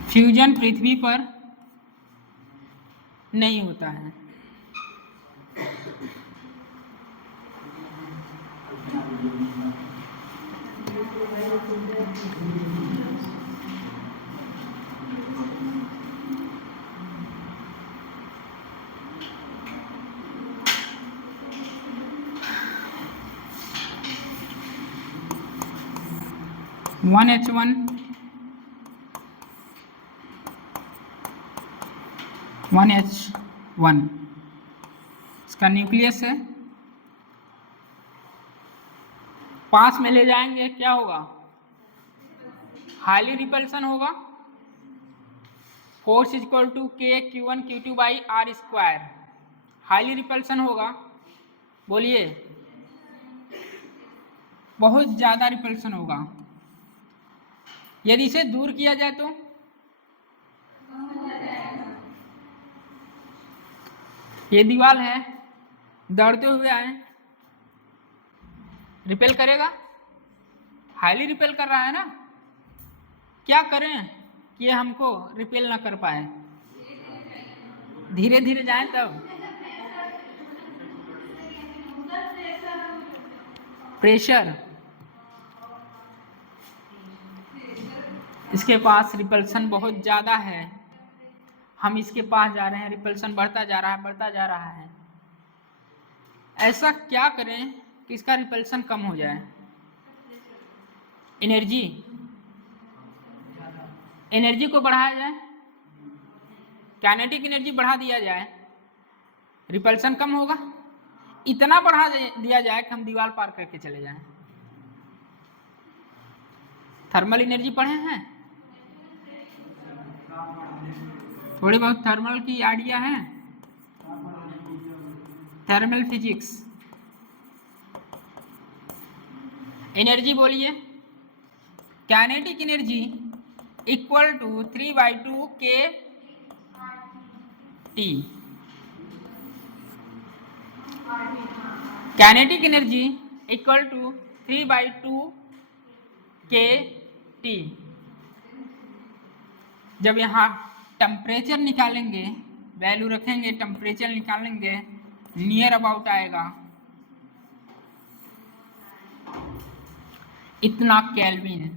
फ्यूजन पृथ्वी पर नहीं होता है। OneH1 1H1 इसका न्यूक्लियस है, पास में ले जाएंगे क्या होगा, हाईली रिपल्सन होगा, force equal to K Q1 Q2 by R square, highly repulsion होगा। बोलिए, बहुत ज़्यादा रिपल्सन होगा। यदि इसे दूर किया जाए तो ये दीवार है, दौड़ते हुए आए, रिपेल करेगा, हाईली रिपेल कर रहा है ना। क्या करें कि ये हमको रिपेल ना कर पाए, धीरे धीरे जाएं तब। प्रेशर, इसके पास रिपल्सन बहुत ज़्यादा है, हम इसके पास जा रहे हैं, रिपल्सन बढ़ता जा रहा है, बढ़ता जा रहा है। ऐसा क्या करें कि इसका रिपल्सन कम हो जाए। एनर्जी को बढ़ाया जाए, काइनेटिक एनर्जी बढ़ा दिया जाए, रिपल्सन कम होगा। इतना बढ़ा दिया जाए कि हम दीवार पार करके चले जाएं। थर्मल एनर्जी पढ़े हैं, थोड़ी बहुत थर्मल की आइडिया है, थर्मल फिजिक्स। एनर्जी बोलिए, kinetic energy equal to 3/2 kT। Kinetic energy equal to 3/2 kT। जब यहाँ टेम्परेचर निकालेंगे, वैल्यू रखेंगे, टेम्परेचर निकालेंगे, नियर अबाउट आएगा इतना केल्विन।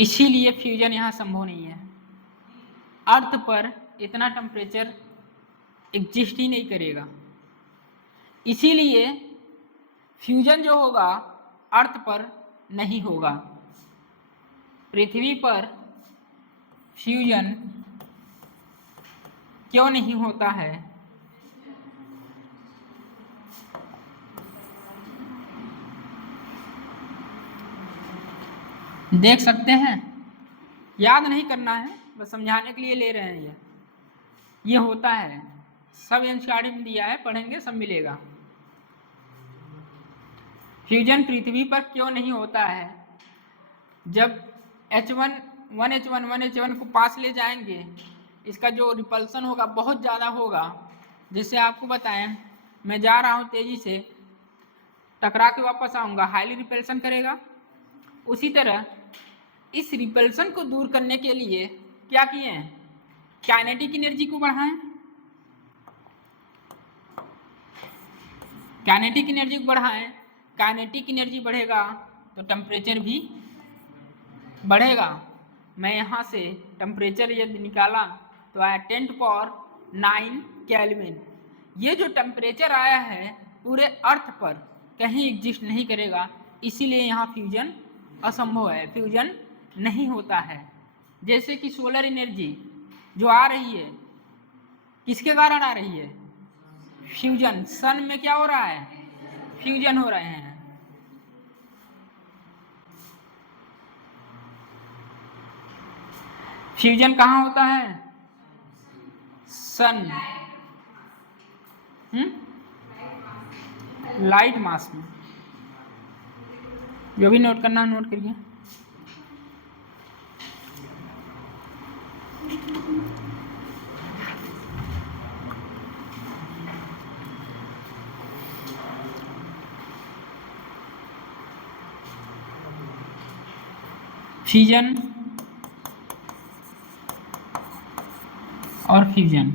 इसीलिए फ्यूजन यहाँ संभव नहीं है। अर्थ पर इतना टेम्परेचर एग्जिस्ट ही नहीं करेगा, इसीलिए फ्यूजन जो होगा अर्थ पर नहीं होगा। पृथ्वी पर फ्यूजन क्यों नहीं होता है? देख सकते हैं, याद नहीं करना है, बस समझाने के लिए ले रहे हैं। ये होता है, सब एनसीईआरटी में दिया है, पढ़ेंगे सब मिलेगा। फ्यूजन पृथ्वी पर क्यों नहीं होता है? जब OneH1 को पास ले जाएंगे, इसका जो रिपल्सन होगा बहुत ज़्यादा होगा। जैसे आपको बताएं, मैं जा रहा हूँ तेज़ी से, टकरा के वापस आऊँगा, हाईली रिपल्सन करेगा। उसी तरह इस रिपल्सन को दूर करने के लिए क्या किए हैं? काइनेटिक एनर्जी को बढ़ाएं। काइनेटिक एनर्जी को बढ़ाएं, काइनेटिक एनर्जी बढ़ेगा तो टेम्परेचर भी बढ़ेगा। मैं यहाँ से टेम्परेचर यदि निकाला तो आया 10⁹ केल्विन। ये जो टेम्परेचर आया है पूरे अर्थ पर कहीं एग्जिस्ट नहीं करेगा, इसीलिए यहाँ फ्यूजन असंभव है, फ्यूजन नहीं होता है। जैसे कि सोलर एनर्जी जो आ रही है किसके कारण आ रही है? फ्यूजन। सन में क्या हो रहा है? फ्यूजन हो रहे हैं। फ्यूजन कहाँ होता है? सन, लाइट मास में। जो भी नोट करना नोट करिए। फ्यूजन और फ्यूजन।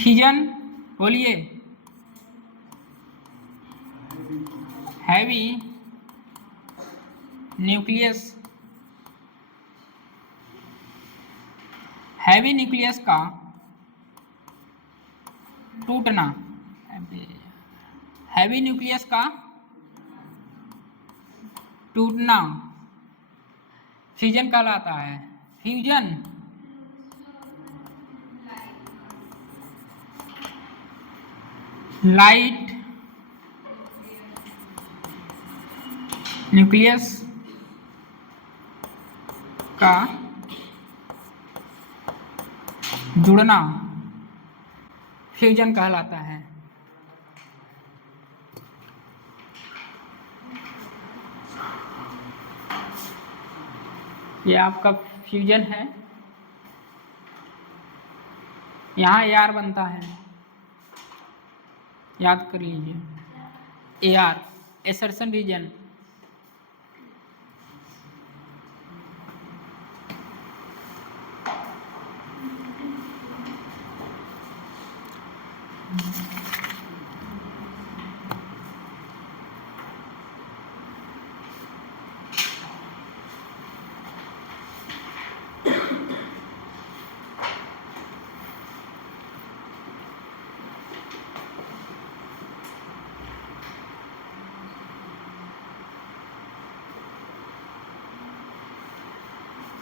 फ्यूजन बोलिए। हैवी न्यूक्लियस, हैवी न्यूक्लियस का टूटना, हैवी न्यूक्लियस का टूटना फ्यूजन कहलाता है। फ्यूजन लाइट न्यूक्लियस का जुड़ना फ्यूजन कहलाता है। ये आपका फ्यूजन है। यहाँ AR बनता है, याद कर लीजिए। AR assertion reason.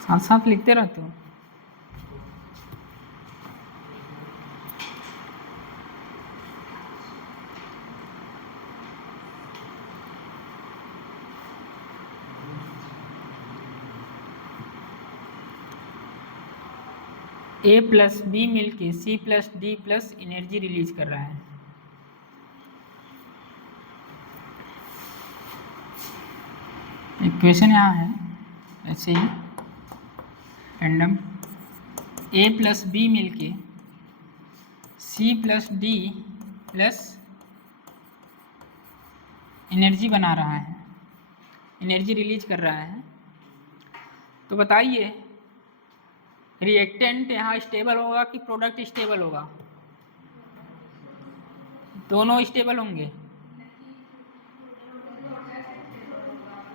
साथ साथ लिखते रहते हो। A + B मिलके C + D + एनर्जी रिलीज कर रहा है। इक्वेशन यहाँ है ऐसे ही रैंडम। A + B मिलके C + D + एनर्जी बना रहा है, एनर्जी रिलीज कर रहा है। तो बताइए रिएक्टेंट यहाँ स्टेबल होगा कि प्रोडक्ट स्टेबल होगा? दोनों स्टेबल होंगे।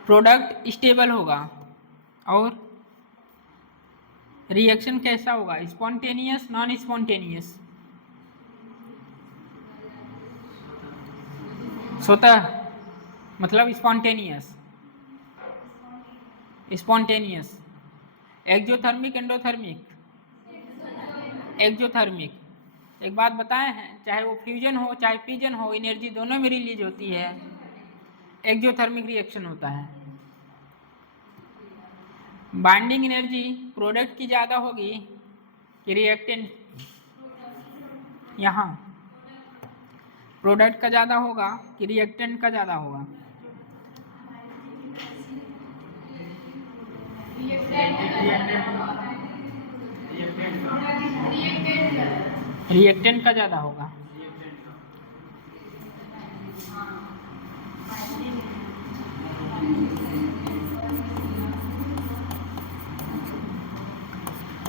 प्रोडक्ट स्टेबल होगा। और रिएक्शन कैसा होगा? Spontaneous, non spontaneous? स्वतः मतलब spontaneous. Spontaneous. Exothermic, endothermic? Exothermic. एक बात बताए हैं, चाहे वो फ्यूजन हो चाहे फिजन हो, एनर्जी दोनों में रिलीज होती है। एक्जोथर्मिक रिएक्शन होता है। बाइंडिंग एनर्जी प्रोडक्ट की ज़्यादा होगी कि रिएक्टेंट? यहाँ प्रोडक्ट का ज़्यादा होगा कि रिएक्टेंट का ज़्यादा होगा? रिएक्टेंट का ज़्यादा होगा।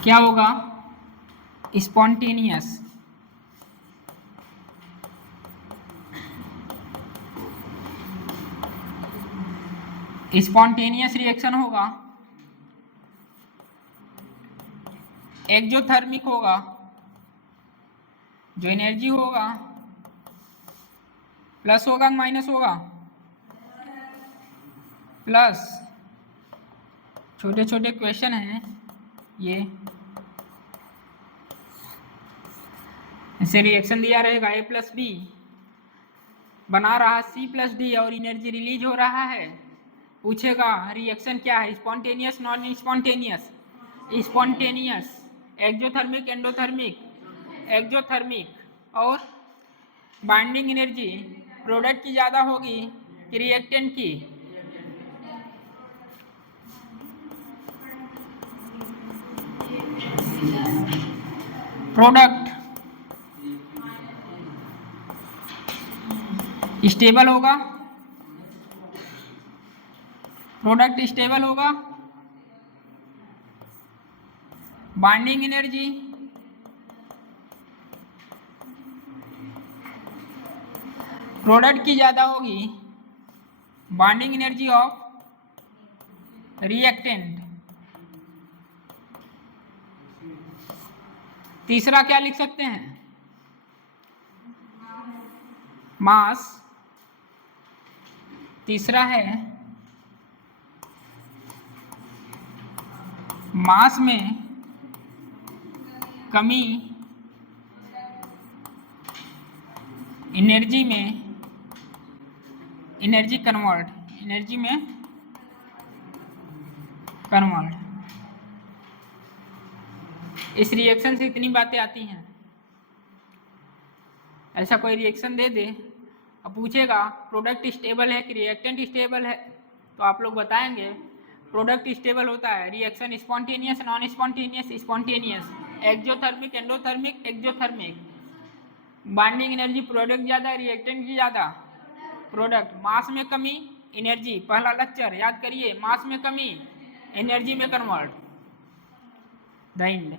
क्या होगा? स्पॉन्टेनियस। स्पॉन्टेनियस रिएक्शन होगा, एक्जोथर्मिक होगा, जो एनर्जी होगा प्लस होगा माइनस होगा, प्लस। छोटे छोटे क्वेश्चन हैं ये, इसे रिएक्शन दिया रहेगा A प्लस बी बना रहा C प्लस डी और एनर्जी रिलीज हो रहा है। पूछेगा रिएक्शन क्या है, spontaneous non spontaneous, spontaneous, exothermic endothermic, exothermic. और बाइंडिंग एनर्जी प्रोडक्ट की ज़्यादा होगी कि रिएक्टेंट की, प्रोडक्ट स्टेबल होगा, प्रोडक्ट स्टेबल होगा, बाइंडिंग एनर्जी प्रोडक्ट की ज़्यादा होगी, बाइंडिंग एनर्जी ऑफ रिएक्टेंट। तीसरा क्या लिख सकते हैं, मास। तीसरा है मास में कमी एनर्जी में, एनर्जी कन्वर्ट, एनर्जी में कन्वर्ट। इस रिएक्शन से इतनी बातें आती हैं। ऐसा कोई रिएक्शन दे दे और पूछेगा प्रोडक्ट स्टेबल है कि रिएक्टेंट स्टेबल है, तो आप लोग बताएंगे प्रोडक्ट स्टेबल होता है, reaction spontaneous non spontaneous, spontaneous, exothermic endothermic, exothermic. Binding energy product ज़्यादा, रिएक्टेंट की ज़्यादा, प्रोडक्ट। मास में कमी, एनर्जी, पहला लेक्चर याद करिए, मास में कमी एनर्जी में कन्वर्ट। The end.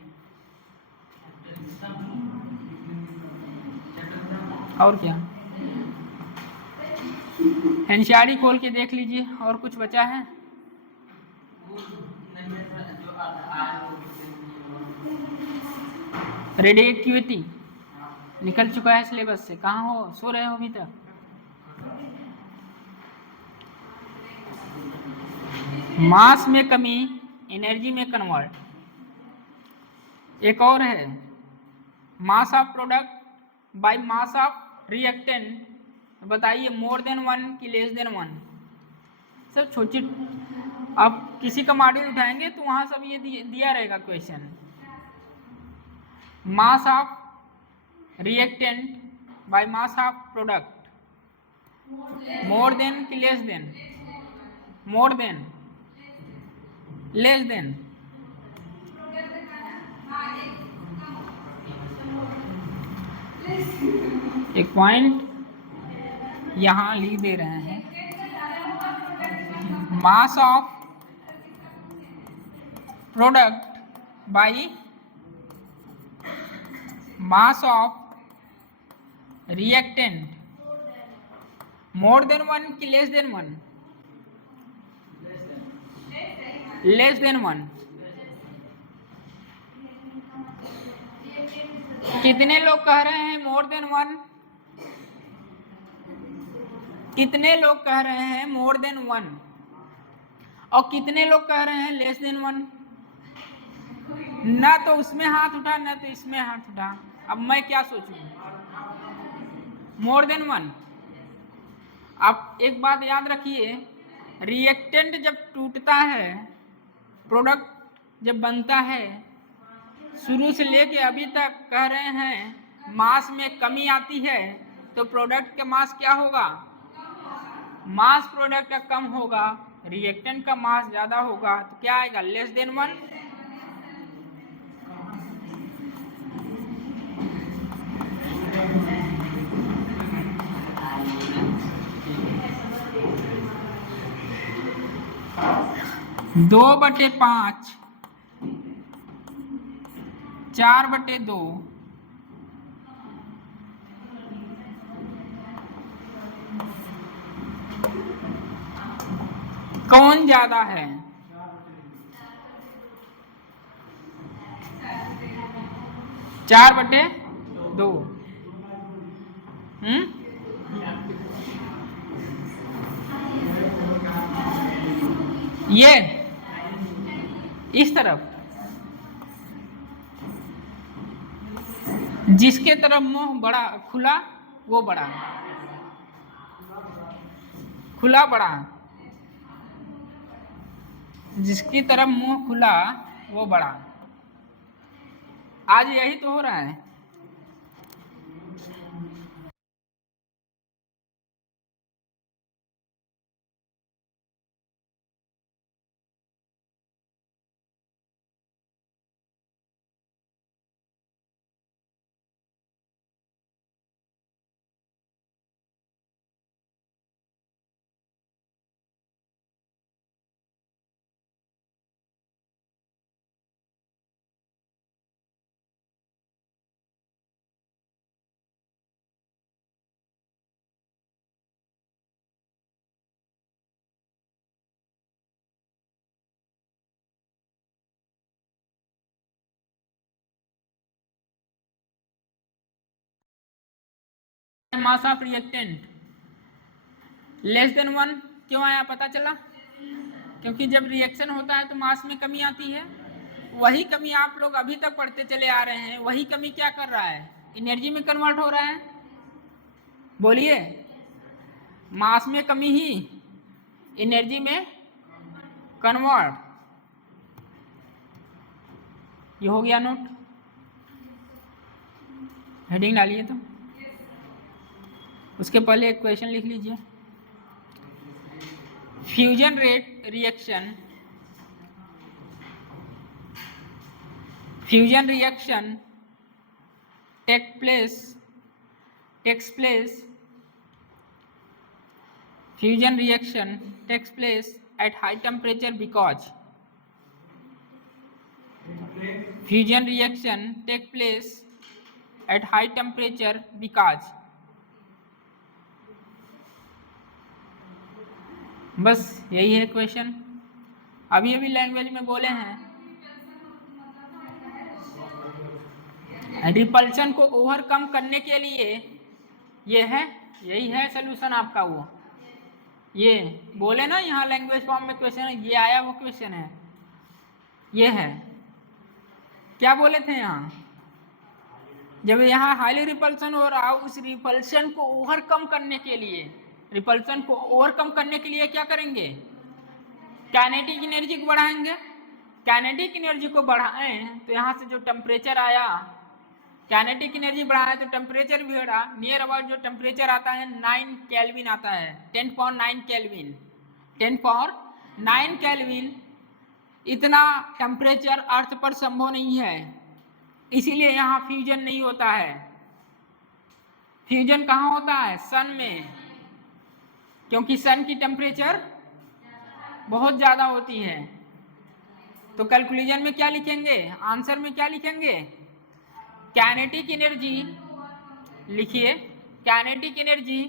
और क्या, एनसीईआरटी खोल के देख लीजिए, और कुछ बचा है? रेडिएटिविटी निकल चुका है सिलेबस से, कहाँ हो, सो रहे हो अभी तक? मास में कमी एनर्जी में कन्वर्ट। एक और है मास of product bye mass of reactant. बताइए मोर देन 1 कि लेस देन 1। सब छोटी, आप किसी का मॉड्यूल उठाएंगे तो वहाँ सब ये दिया रहेगा question. Mass of reactant by mass of product, more than कि less than, more than, less than. एक पॉइंट यहाँ लिख दे रहे हैं, mass of product by mass of reactant, more than 1 कि लेस देन 1, लेस देन 1। कितने लोग कह रहे हैं मोर देन 1? कितने लोग कह रहे हैं मोर देन 1? और कितने लोग कह रहे हैं लेस देन 1? ना तो उसमें हाथ उठा ना तो इसमें हाथ उठा। अब मैं क्या सोचूं? मोर देन 1। आप एक बात याद रखिए, रिएक्टेंट जब टूटता है, प्रोडक्ट जब बनता है, शुरू से लेके अभी तक कह रहे हैं मास में कमी आती है, तो प्रोडक्ट का मास क्या होगा? मास प्रोडक्ट का कम होगा, रिएक्टेंट का मास ज़्यादा होगा, तो क्या आएगा? Less than 1। दो बटे 5, 4/2, कौन ज्यादा है? चार बटे दो। ये इस तरफ, जिसके तरफ मुंह बड़ा खुला वो बड़ा, खुला बड़ा, जिसकी तरफ मुंह खुला वो बड़ा। आज यही तो हो रहा है। मास ऑफ रिएक्टेंट लेस देन 1 क्यों आया पता चला? क्योंकि जब रिएक्शन होता है तो मास में कमी आती है। वही कमी आप लोग अभी तक पढ़ते चले आ रहे हैं, वही कमी क्या कर रहा है? एनर्जी में कन्वर्ट हो रहा है। बोलिए, मास में कमी ही एनर्जी में कन्वर्ट। ये हो गया नोट, हेडिंग डालिए। तो उसके पहले एक क्वेश्चन लिख लीजिए। Fusion rate reaction, fusion reaction takes place, fusion reaction takes place at high temperature because fusion reaction takes place at high temperature because बस यही है क्वेश्चन। अभी अभी लैंग्वेज में बोले हैं, रिपल्शन को ओवरकम करने के लिए ये है, यही है सलूशन आपका। वो ये बोले ना, यहाँ लैंग्वेज फॉर्म में क्वेश्चन है, ये आया वो क्वेश्चन है, ये है। क्या बोले थे यहाँ? जब यहाँ हाईली रिपल्शन हो रहा हो, उस रिपल्शन को ओवरकम करने के लिए, रिपल्शन को ओवरकम करने के लिए क्या करेंगे? काइनेटिक एनर्जी को बढ़ाएंगे। काइनेटिक एनर्जी को बढ़ाएं तो यहाँ से जो टेम्परेचर आया, काइनेटिक एनर्जी बढ़ाए तो टेम्परेचर भी बढ़ा। नियर अबाउट जो टेम्परेचर आता है 9 केल्विन आता है, 10.9 केल्विन, 10.9 केल्विन। इतना टेम्परेचर अर्थ पर संभव नहीं है, इसीलिए यहाँ फ्यूजन नहीं होता है। फ्यूजन कहाँ होता है? सन में, क्योंकि सन की टेम्परेचर बहुत ज़्यादा होती है। तो कैलकुलेशन में क्या लिखेंगे? आंसर में क्या लिखेंगे? काइनेटिक एनर्जी लिखिए, kinetic energy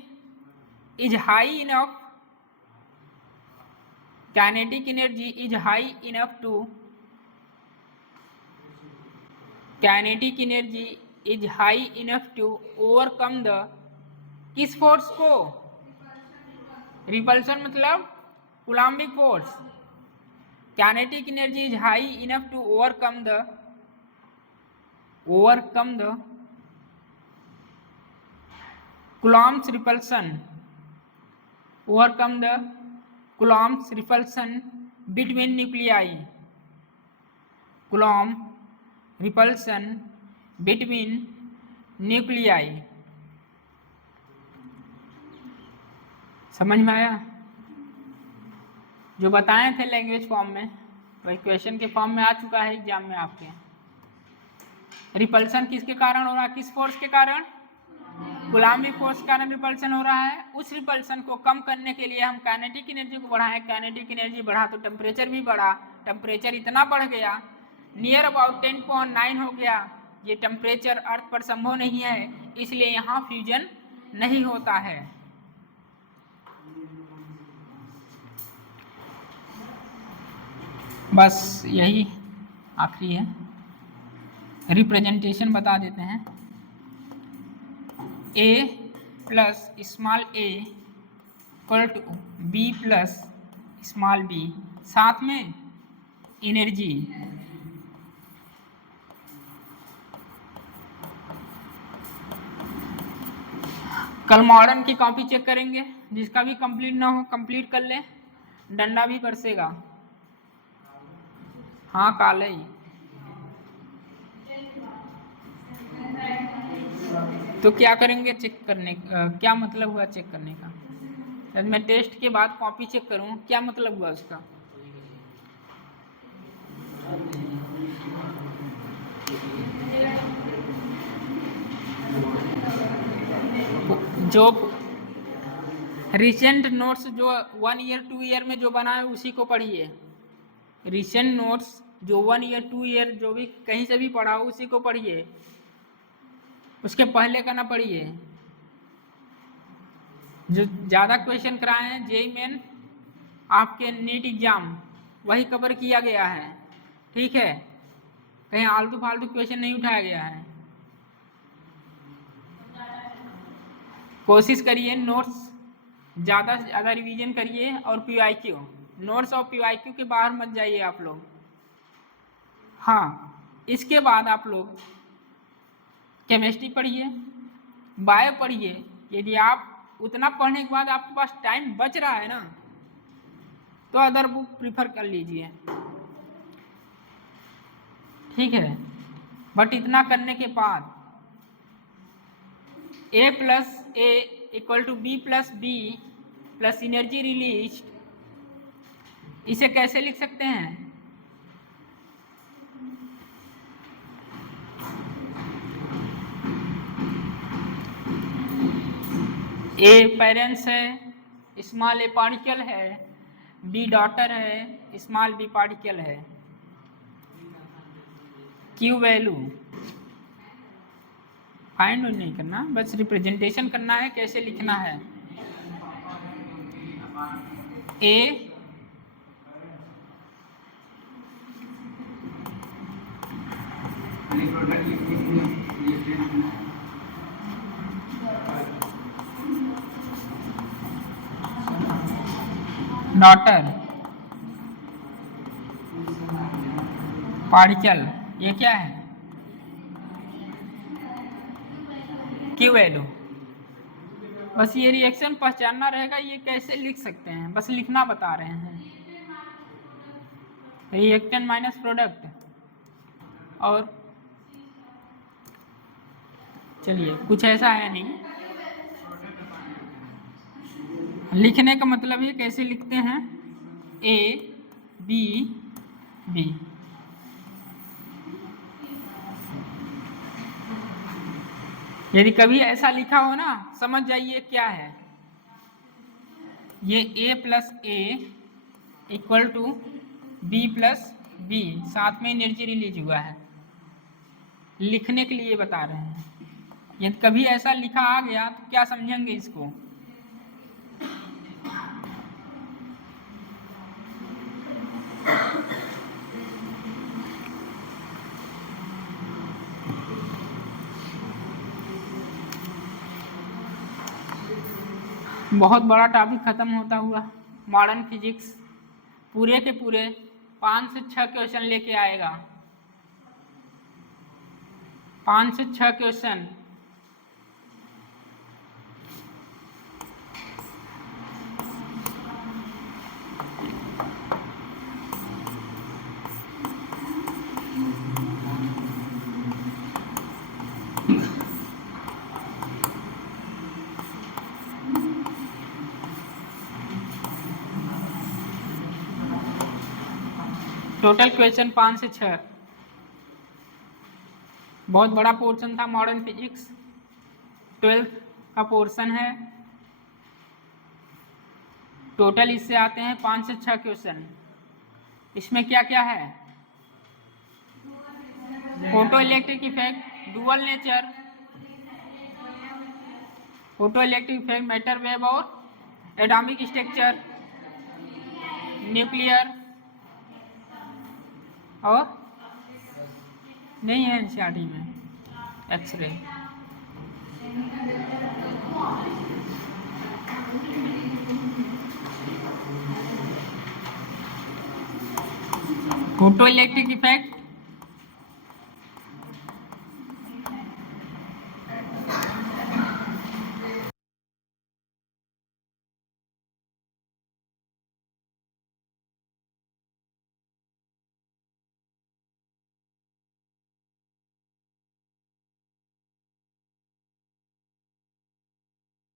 is high enough, kinetic energy is high enough to, kinetic energy is high enough to overcome the, किस फोर्स को? रिपल्शन मतलब coulombic force. Kinetic energy is high enough to overcome the Coulomb's repulsion, overcome the Coulomb's repulsion between nuclei, Coulomb repulsion between nuclei। समझ में आया? जो बताए थे language form में, वही क्वेश्चन के फॉर्म में आ चुका है एग्जाम में आपके। रिपल्शन किसके कारण हो रहा है? किस फोर्स के कारण? कूलम्बिक फोर्स के कारण रिपल्शन हो रहा है। उस रिपल्शन को कम करने के लिए हम काइनेटिक एनर्जी को बढ़ाएं। काइनेटिक एनर्जी बढ़ा तो टेम्परेचर भी बढ़ा। टेम्परेचर इतना बढ़ गया, नियर अबाउट 10.9 हो गया। ये टेम्परेचर अर्थ पर संभव नहीं है, इसलिए यहाँ फ्यूजन नहीं होता है। बस यही आखिरी है। रिप्रेजेंटेशन बता देते हैं। A plus small A equal to B plus small B, साथ में एनर्जी। कल मॉडर्न की कॉपी चेक करेंगे, जिसका भी कंप्लीट ना हो कंप्लीट कर ले, डंडा भी बरसेगा। हाँ काले ही। तो क्या करेंगे चेक करने क्या मतलब हुआ चेक करने का? जब मैं टेस्ट के बाद कॉपी चेक करूं, क्या मतलब हुआ उसका? जो रिसेंट नोट्स जो 1 ईयर 2 ईयर में जो बना है उसी को पढ़िए। रिसेंट नोट्स जो 1 ईयर 2 ईयर जो भी कहीं से भी पढ़ा हो उसी को पढ़िए, उसके पहले का ना पढ़िए। जो ज़्यादा क्वेश्चन कराए हैं जेईई मेन आपके नीट एग्जाम, वही कवर किया गया है, ठीक है? कहीं आलतू फालतू क्वेश्चन नहीं उठाया गया है। कोशिश करिए नोट्स ज़्यादा से ज़्यादा रिवीजन करिए, और पीवाईक्यू, नोट्स और पीवाईक्यू के बाहर मत जाइए आप लोग। हाँ, इसके बाद आप लोग केमिस्ट्री पढ़िए, बायो पढ़िए। यदि आप उतना पढ़ने के बाद आपके पास टाइम बच रहा है ना, तो अदर बुक प्रीफर कर लीजिए, ठीक है? बट इतना करने के बाद A plus A equal to B plus B plus energy release, इसे कैसे लिख सकते हैं? ए पेरेंट्स है, स्मॉल ए पार्टिकल है, बी डॉटर है, स्मॉल बी पार्टिकल है। क्यू वैल्यू फाइंड नहीं करना, बस रिप्रेजेंटेशन करना है कैसे लिखना है। ए डॉटर पार्टिकल, ये क्या है? Q value. बस ये रिएक्शन पहचानना रहेगा, ये कैसे लिख सकते हैं, बस लिखना बता रहे हैं। रिएक्टेंट माइनस प्रोडक्ट, और चलिए कुछ ऐसा है नहीं। लिखने का मतलब ये कैसे लिखते हैं, ए बी बी। यदि कभी ऐसा लिखा हो ना, समझ जाइए क्या है। ये A plus A equal to B plus B, साथ में एनर्जी रिलीज हुआ है, लिखने के लिए बता रहे हैं। यदि कभी ऐसा लिखा आ गया तो क्या समझेंगे इसको? बहुत बड़ा टॉपिक खत्म होता हुआ मॉडर्न फिजिक्स, पूरे के पूरे 5 से 6 क्वेश्चन लेके आएगा। 5 से 6 क्वेश्चन। टोटल क्वेश्चन 5 से 6। बहुत बड़ा पोर्शन था मॉडर्न फिजिक्स, 12th का पोर्शन है। टोटल इससे आते हैं 5 से 6 क्वेश्चन। इसमें क्या क्या है? Photo electric effect, dual nature, photo electric effect, matter wave और एटॉमिक स्ट्रक्चर, न्यूक्लियर, और नहीं है एनसीईआरटी में एक्सरे। Photo electric effect